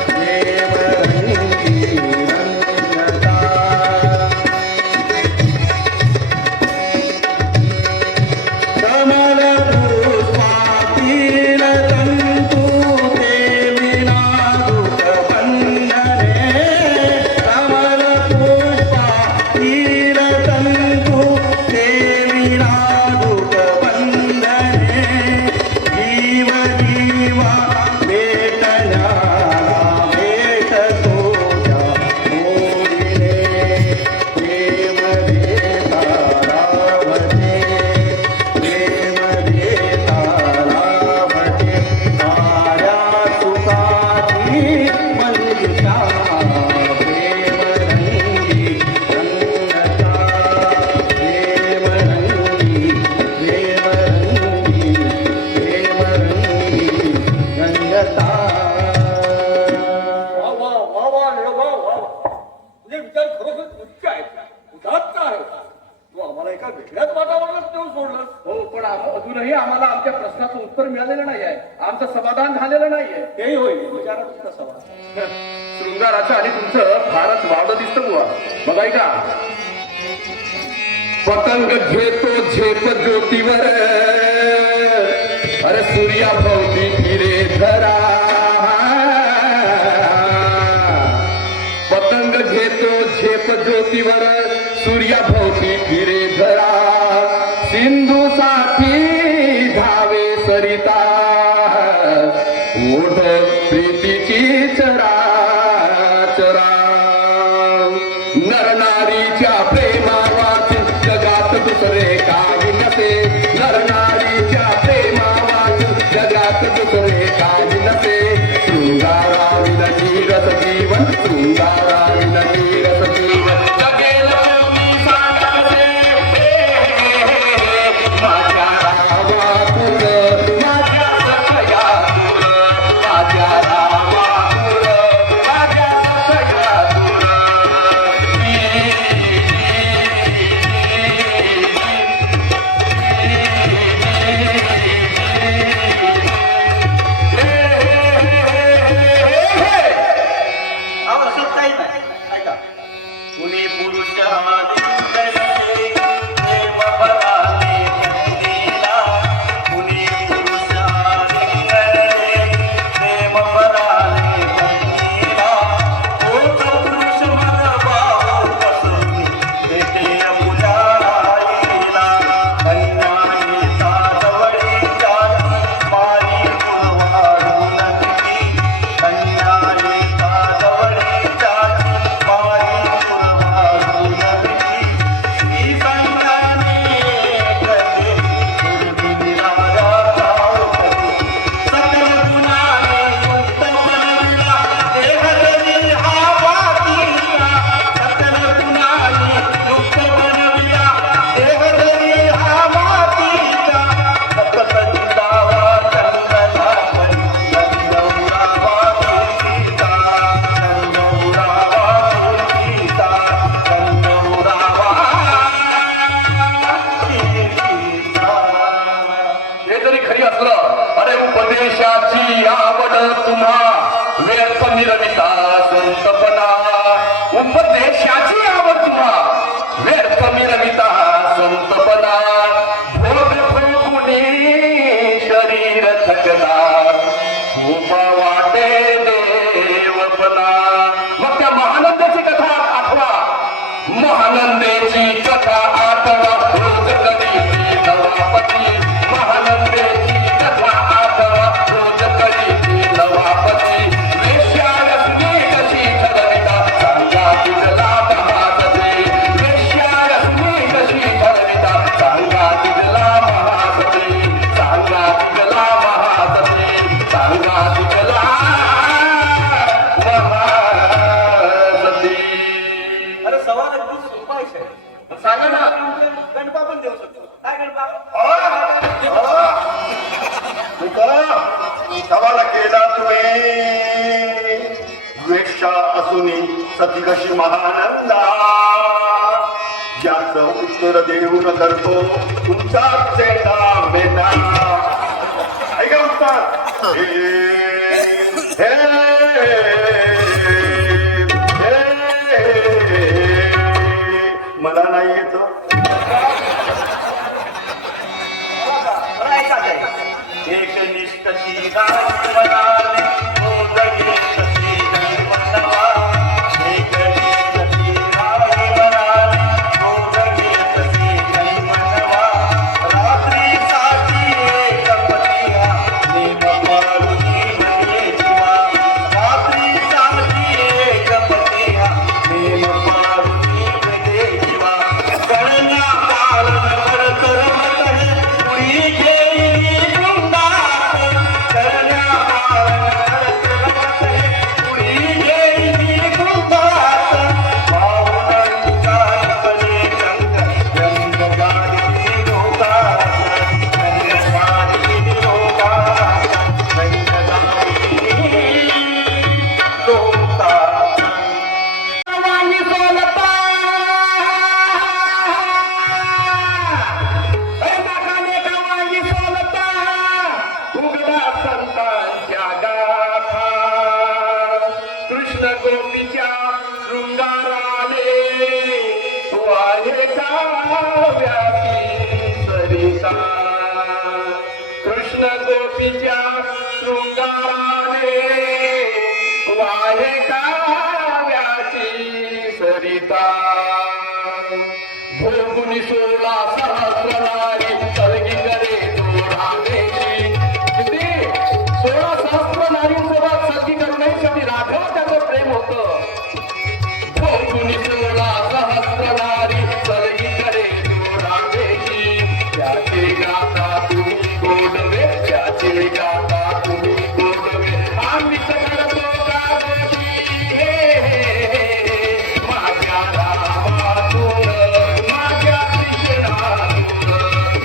प्रेम रंगी रंगता. कमल पुष्पातील तंतु ते विनादुक बंधने, कमल पुष्पातील तंतु ते विनादुक बंधने, जीव जीवा भेटण्याला भेटतो त्या मोहिने, प्रेम देता रावते, प्रेम देता रावते, साऱ्या सुखाची मल्लिका, प्रेम रंगी रंगता, प्रेम रंगी, प्रेम रंगी, प्रेम रंगी रंगता. वा वा वा वा निळोबा, वा वा. तुझे विचार खरोखर उच्च आहेत, उदात्त आहेत. तू आम्हाला एका वेगळ्याच वातावरणात नेऊन सोडलं. हो, पण अजूनही आम्हाला आमच्या प्रश्नाचं उत्तर मिळालेलं नाही आहे, आमचं समाधान झालेलं नाहीये. तेही होईल, विचारा तुमचा सवाल. शृंगाराचं आणि तुमचं फारच वावडं दिसतं बुवा. बघ ऐका, पतंग घेतो झेप ज्योतीवर, अरे सूर्याभोवती फिरे धरा, पतंग घेतो झेप ज्योतीवर, सूर्याभोवती फिरे धरा, सिंधू साठी धावे सरिता, ओढ प्रीतीची चरा चरा, नरनारीच्या प्रेमावाचून जगात दुसरे काही नसे, नरनारीच्या प्रेमावाचून जगात दुसरे काही नसे, शृंगाराविन धीरस जीवन, शृंगाराविन धीरस जीवन, जगेल मी सांगते माझ्या रामातून, माझ्या सखयातून, माझ्या रामातून, माझ्या सखयातून. असं काही नाही. ऐका, कुणी पुरुषाने प्रेम बळाने पत्नीला, कुणी पुरुषाने प्रेम बळाने पत्नीला, तोच पुरुष माझा भाऊ कसं भेटे मुलाईला, कन्याईचा जवळीच्या मारी वाढून दिली, कन्याईचा जवळीच्या मारी वाढून दिली, ही संग्रामी कधी पूर्वी राजा कधी, सकल गुणाने युक्त बनविला देहधरी हा बाकीचा, सकल गुणाने युक्त बनविला देहधरी हा बाकीचा, सतत जुदावा चंदना परी, चंदौरावा तुलसीचा, चंदौरावा तुलसीचा, चंदौरावा तुलसीचा. हे जरी खरी असलं, अरे उपदेशाची आवड तुम्हा व्यर्थ निरमिता संतपणा, उपदेशाची आवड तुम्हा व्यर्थ निरमिता संतपणा, भोग भोगुनी शरीर थकला, खूप वाटे देवपणा. मग त्या महानंदाची कथा आठवा, महानंदेची कथा आठवा, रोज कधी नवापती, महानंदेची कथा आठवा, रोज कधी नवापती, वेश्या रसनी कशी ठरविता, सांगा तिथला तमासते, दीक्षा असूनी सती कशी महानंदा याचं उत्तर देऊन करतो तुमचा बेटा ऐका उत्तर मला नाही येत एकनिष्ठ ती गाणी म्हणाले, ओदगे तसे जग म्हणवा. एकनिष्ठ ती गाणी म्हणाले, ओदगे तसे जग म्हणवा. रात्रीसाठी एक पतिया, नेम मारुती म्हणे जीवा. रात्रीसाठी एक पतिया, नेम मारुती म्हणे जीवा. कळण्या पालन करत रमत पुरी घेई वृंदावन. कळण्या पालन करत रमत पुरी घेई वृंदावन. पाहुण्यांचा बले रंग रंग गाडी लोकांचा. रंग गाडी लोकांचा. रंग गाडी लोकांचा. वाणी सोलता नाकाने वाणी सोलता उघडा संतांच्या गाथा. कृष्ण गोपीच्या शृंगाराने तो आहे काव्याची सरिता. कृष्ण गोपीच्या शृंगाराने तो आहे काव्याची सरिता. भोगुनी 16 सहस्रनारी कलगी करे जोडावेची. किती 16 सहस्र नारींसोबत सती करण्यासाठी राघव त्याचं प्रेम होतं. भोगुनी 16 सहस्र नारी कलगी करे जोडावेची. त्याचे गाता तुम्ही गोडवे, त्याचे गाता तुम्ही गोडवे. आम्हीच करतो का दोषी माझ्या रामातून, माझ्या कृष्णातून,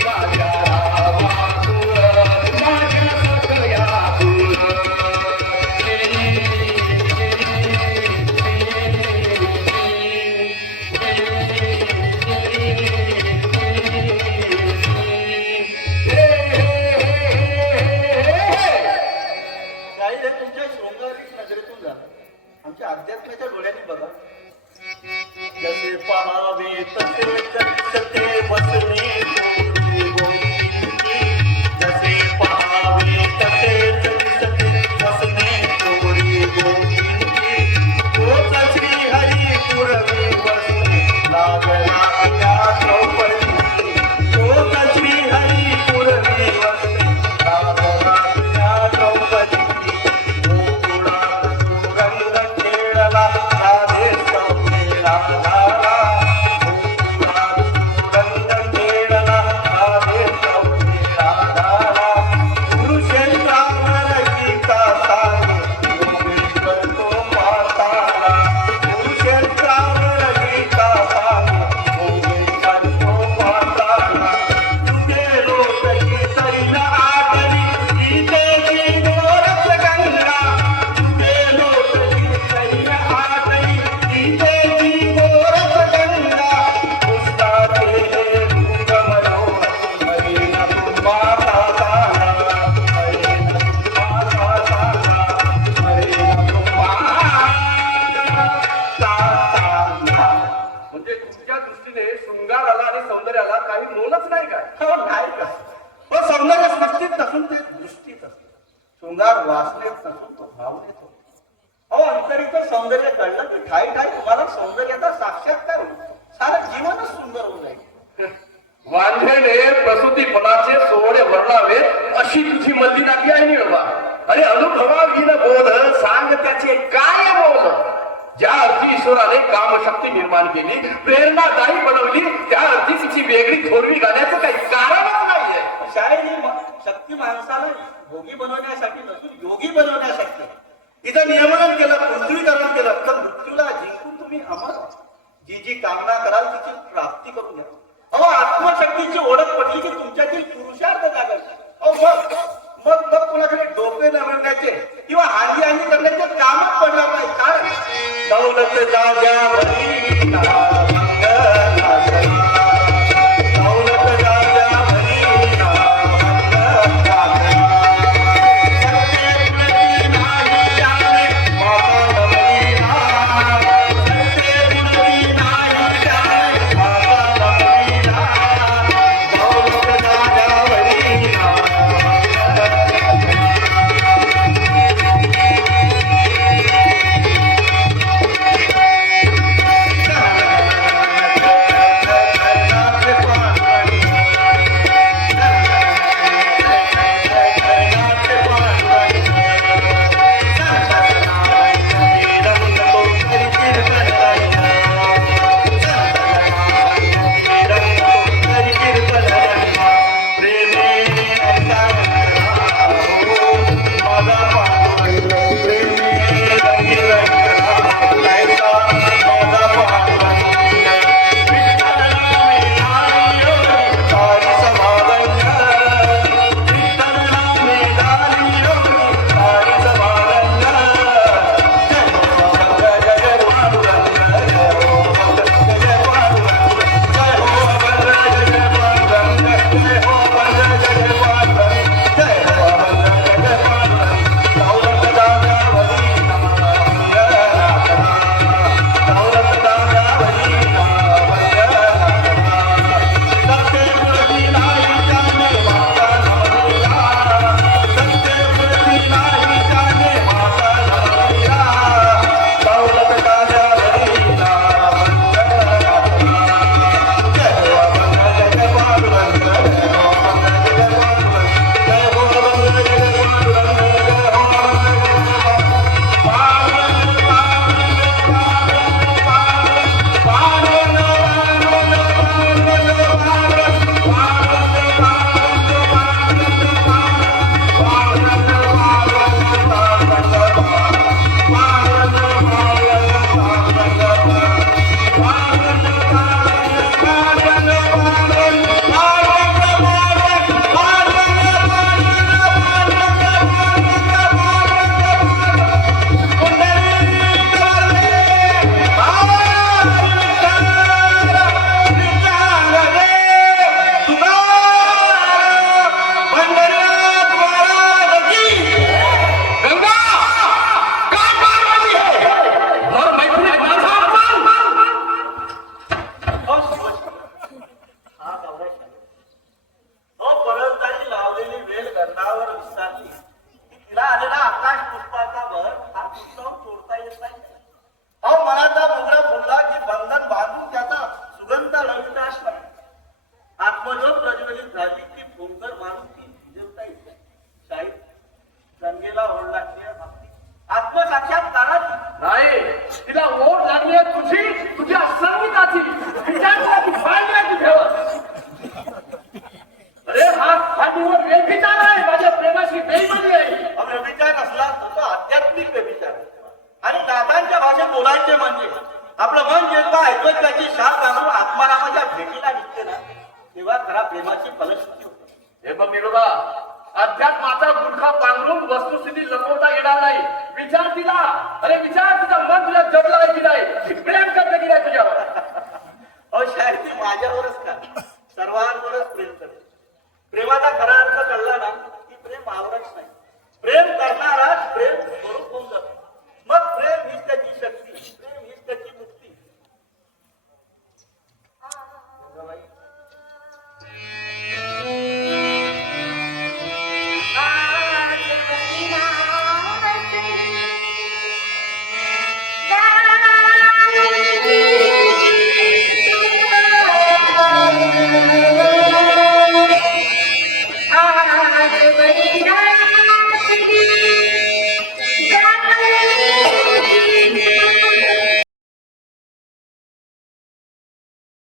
माझ्या रामातून, माझ्या सगळ्यातून. काही रे तुमच्या शृंगारिक नजरेतून जा, आमच्या अध्यात्माच्या डोळ्यांनी बघा. जसे पहावे तसे चरित्र बसणे जोडी गोविंदी. जसे पहावे तसे चरित्र बसणे जोडी गोविंदी. तोच श्री हरी पुरवी बसणे लागला त्या द्रौपदी. तोच श्री हरी पुरवी बसणे लागला त्या द्रौपदी. गोकुळात सुरंग खेळला राधे सौम्येला झाला. गोकुळात सुरंग खेळला राधे सौम्येला झाला. कुरुक्षेत्रावर गीता सारी योगेश्वर तो पाताला. कुरुक्षेत्रावर गीता सारी योगेश्वर तो पाताला. तुझे लोक गीतेला आटली गीतेची गोरख गंगा. तुझे लोक गीतेला आटली गीतेची गोरख गंगा. पुस्तके दुर्ग मनोहरी हरिण माता साला. हरिण माता साला. हरिण माता. म्हणजे तुमच्या दृष्टीने शृंगाराला आणि सौंदर्याला काही मोलच नाही काय? हो नाही का? हो सौंदर्य सृष्टीत नसून ते दृष्टीत असते. शृंगार वासनेत नसून तो भावनेत होतो. अहो अंतरीचं सौंदर्य कळलं की ठाई ठाई तुम्हाला सौंदर्याचा साक्षात्कार होईल. सारं जीवनच सुंदर होऊन जाईल. वांझेडे प्रसूतीपणाचे सोहळे वर्णावे अशी तुझी मल्लिनाती आहे निळवा. आणि अनुभवाविन बोध सांग त्याचे काय मोल. ज्या अर्थी ईश्वराने कामशक्ती निर्माण केली, प्रेरणादायी बनवली, त्या अर्थी तिची वेगळी थोरवी घालण्याचं काही कारणच नाहीये. शाळेने शक्ती माणसाला भोगी बनवण्यासाठी नसून योगी बनवण्यासाठी. तिचं नियमन केलं, पृथ्वीकरण केलं, तर मृत्यूला जिंकून तुम्ही अमर जी जी कामना कराल तिची प्राप्ती करून घ्या. अहो आत्मशक्तीची ओळख पडली की तुमच्यातील पुरुषार्थ जागल. अहो मग कोणाकडे डोके नवरण्याचे किंवा हानी करण्याचे कामच पडणार नाही. कारण आलेला आकाश पुष्पाचा भर हा पुष्पावर तोडता येत नाही. अहो मनाचा मोगरा फुलला की बंधन बांधून त्याचा सुगंध रविदास नाही. आत्मज्योत प्रज्वलित झाली की फुंकर मारून ती भिजवता येते. शाहीर गंगेला ओढ लागते भक्ती आत्मसाक्षात्काराची. नाही, तिला ओढ लागली आहे तुझ्या संगीताची. विचार भांडण्याची ठेवत. अरे हा निवड व्यभिचार आहे. माझ्या प्रेमाची बेईमानी आहे. व्यभिचार नसला तर तो आध्यात्मिक व्यभिचार. आणि नाथांच्या भाषेत बोलायचे म्हणजे आपलं मन जेव्हा ऐकत त्याची शाप घालून आत्मारामाच्या भेटीला निघते ना, तेव्हा खरा प्रेमाची फलश्रुती होते. हे बघ निरोबा, अध्यात्माचा गुटखा पांघरून वस्तुस्थिती लपवता येणार नाही. विचार तिला. अरे विचार, तिचं मन तुला जडलं आहे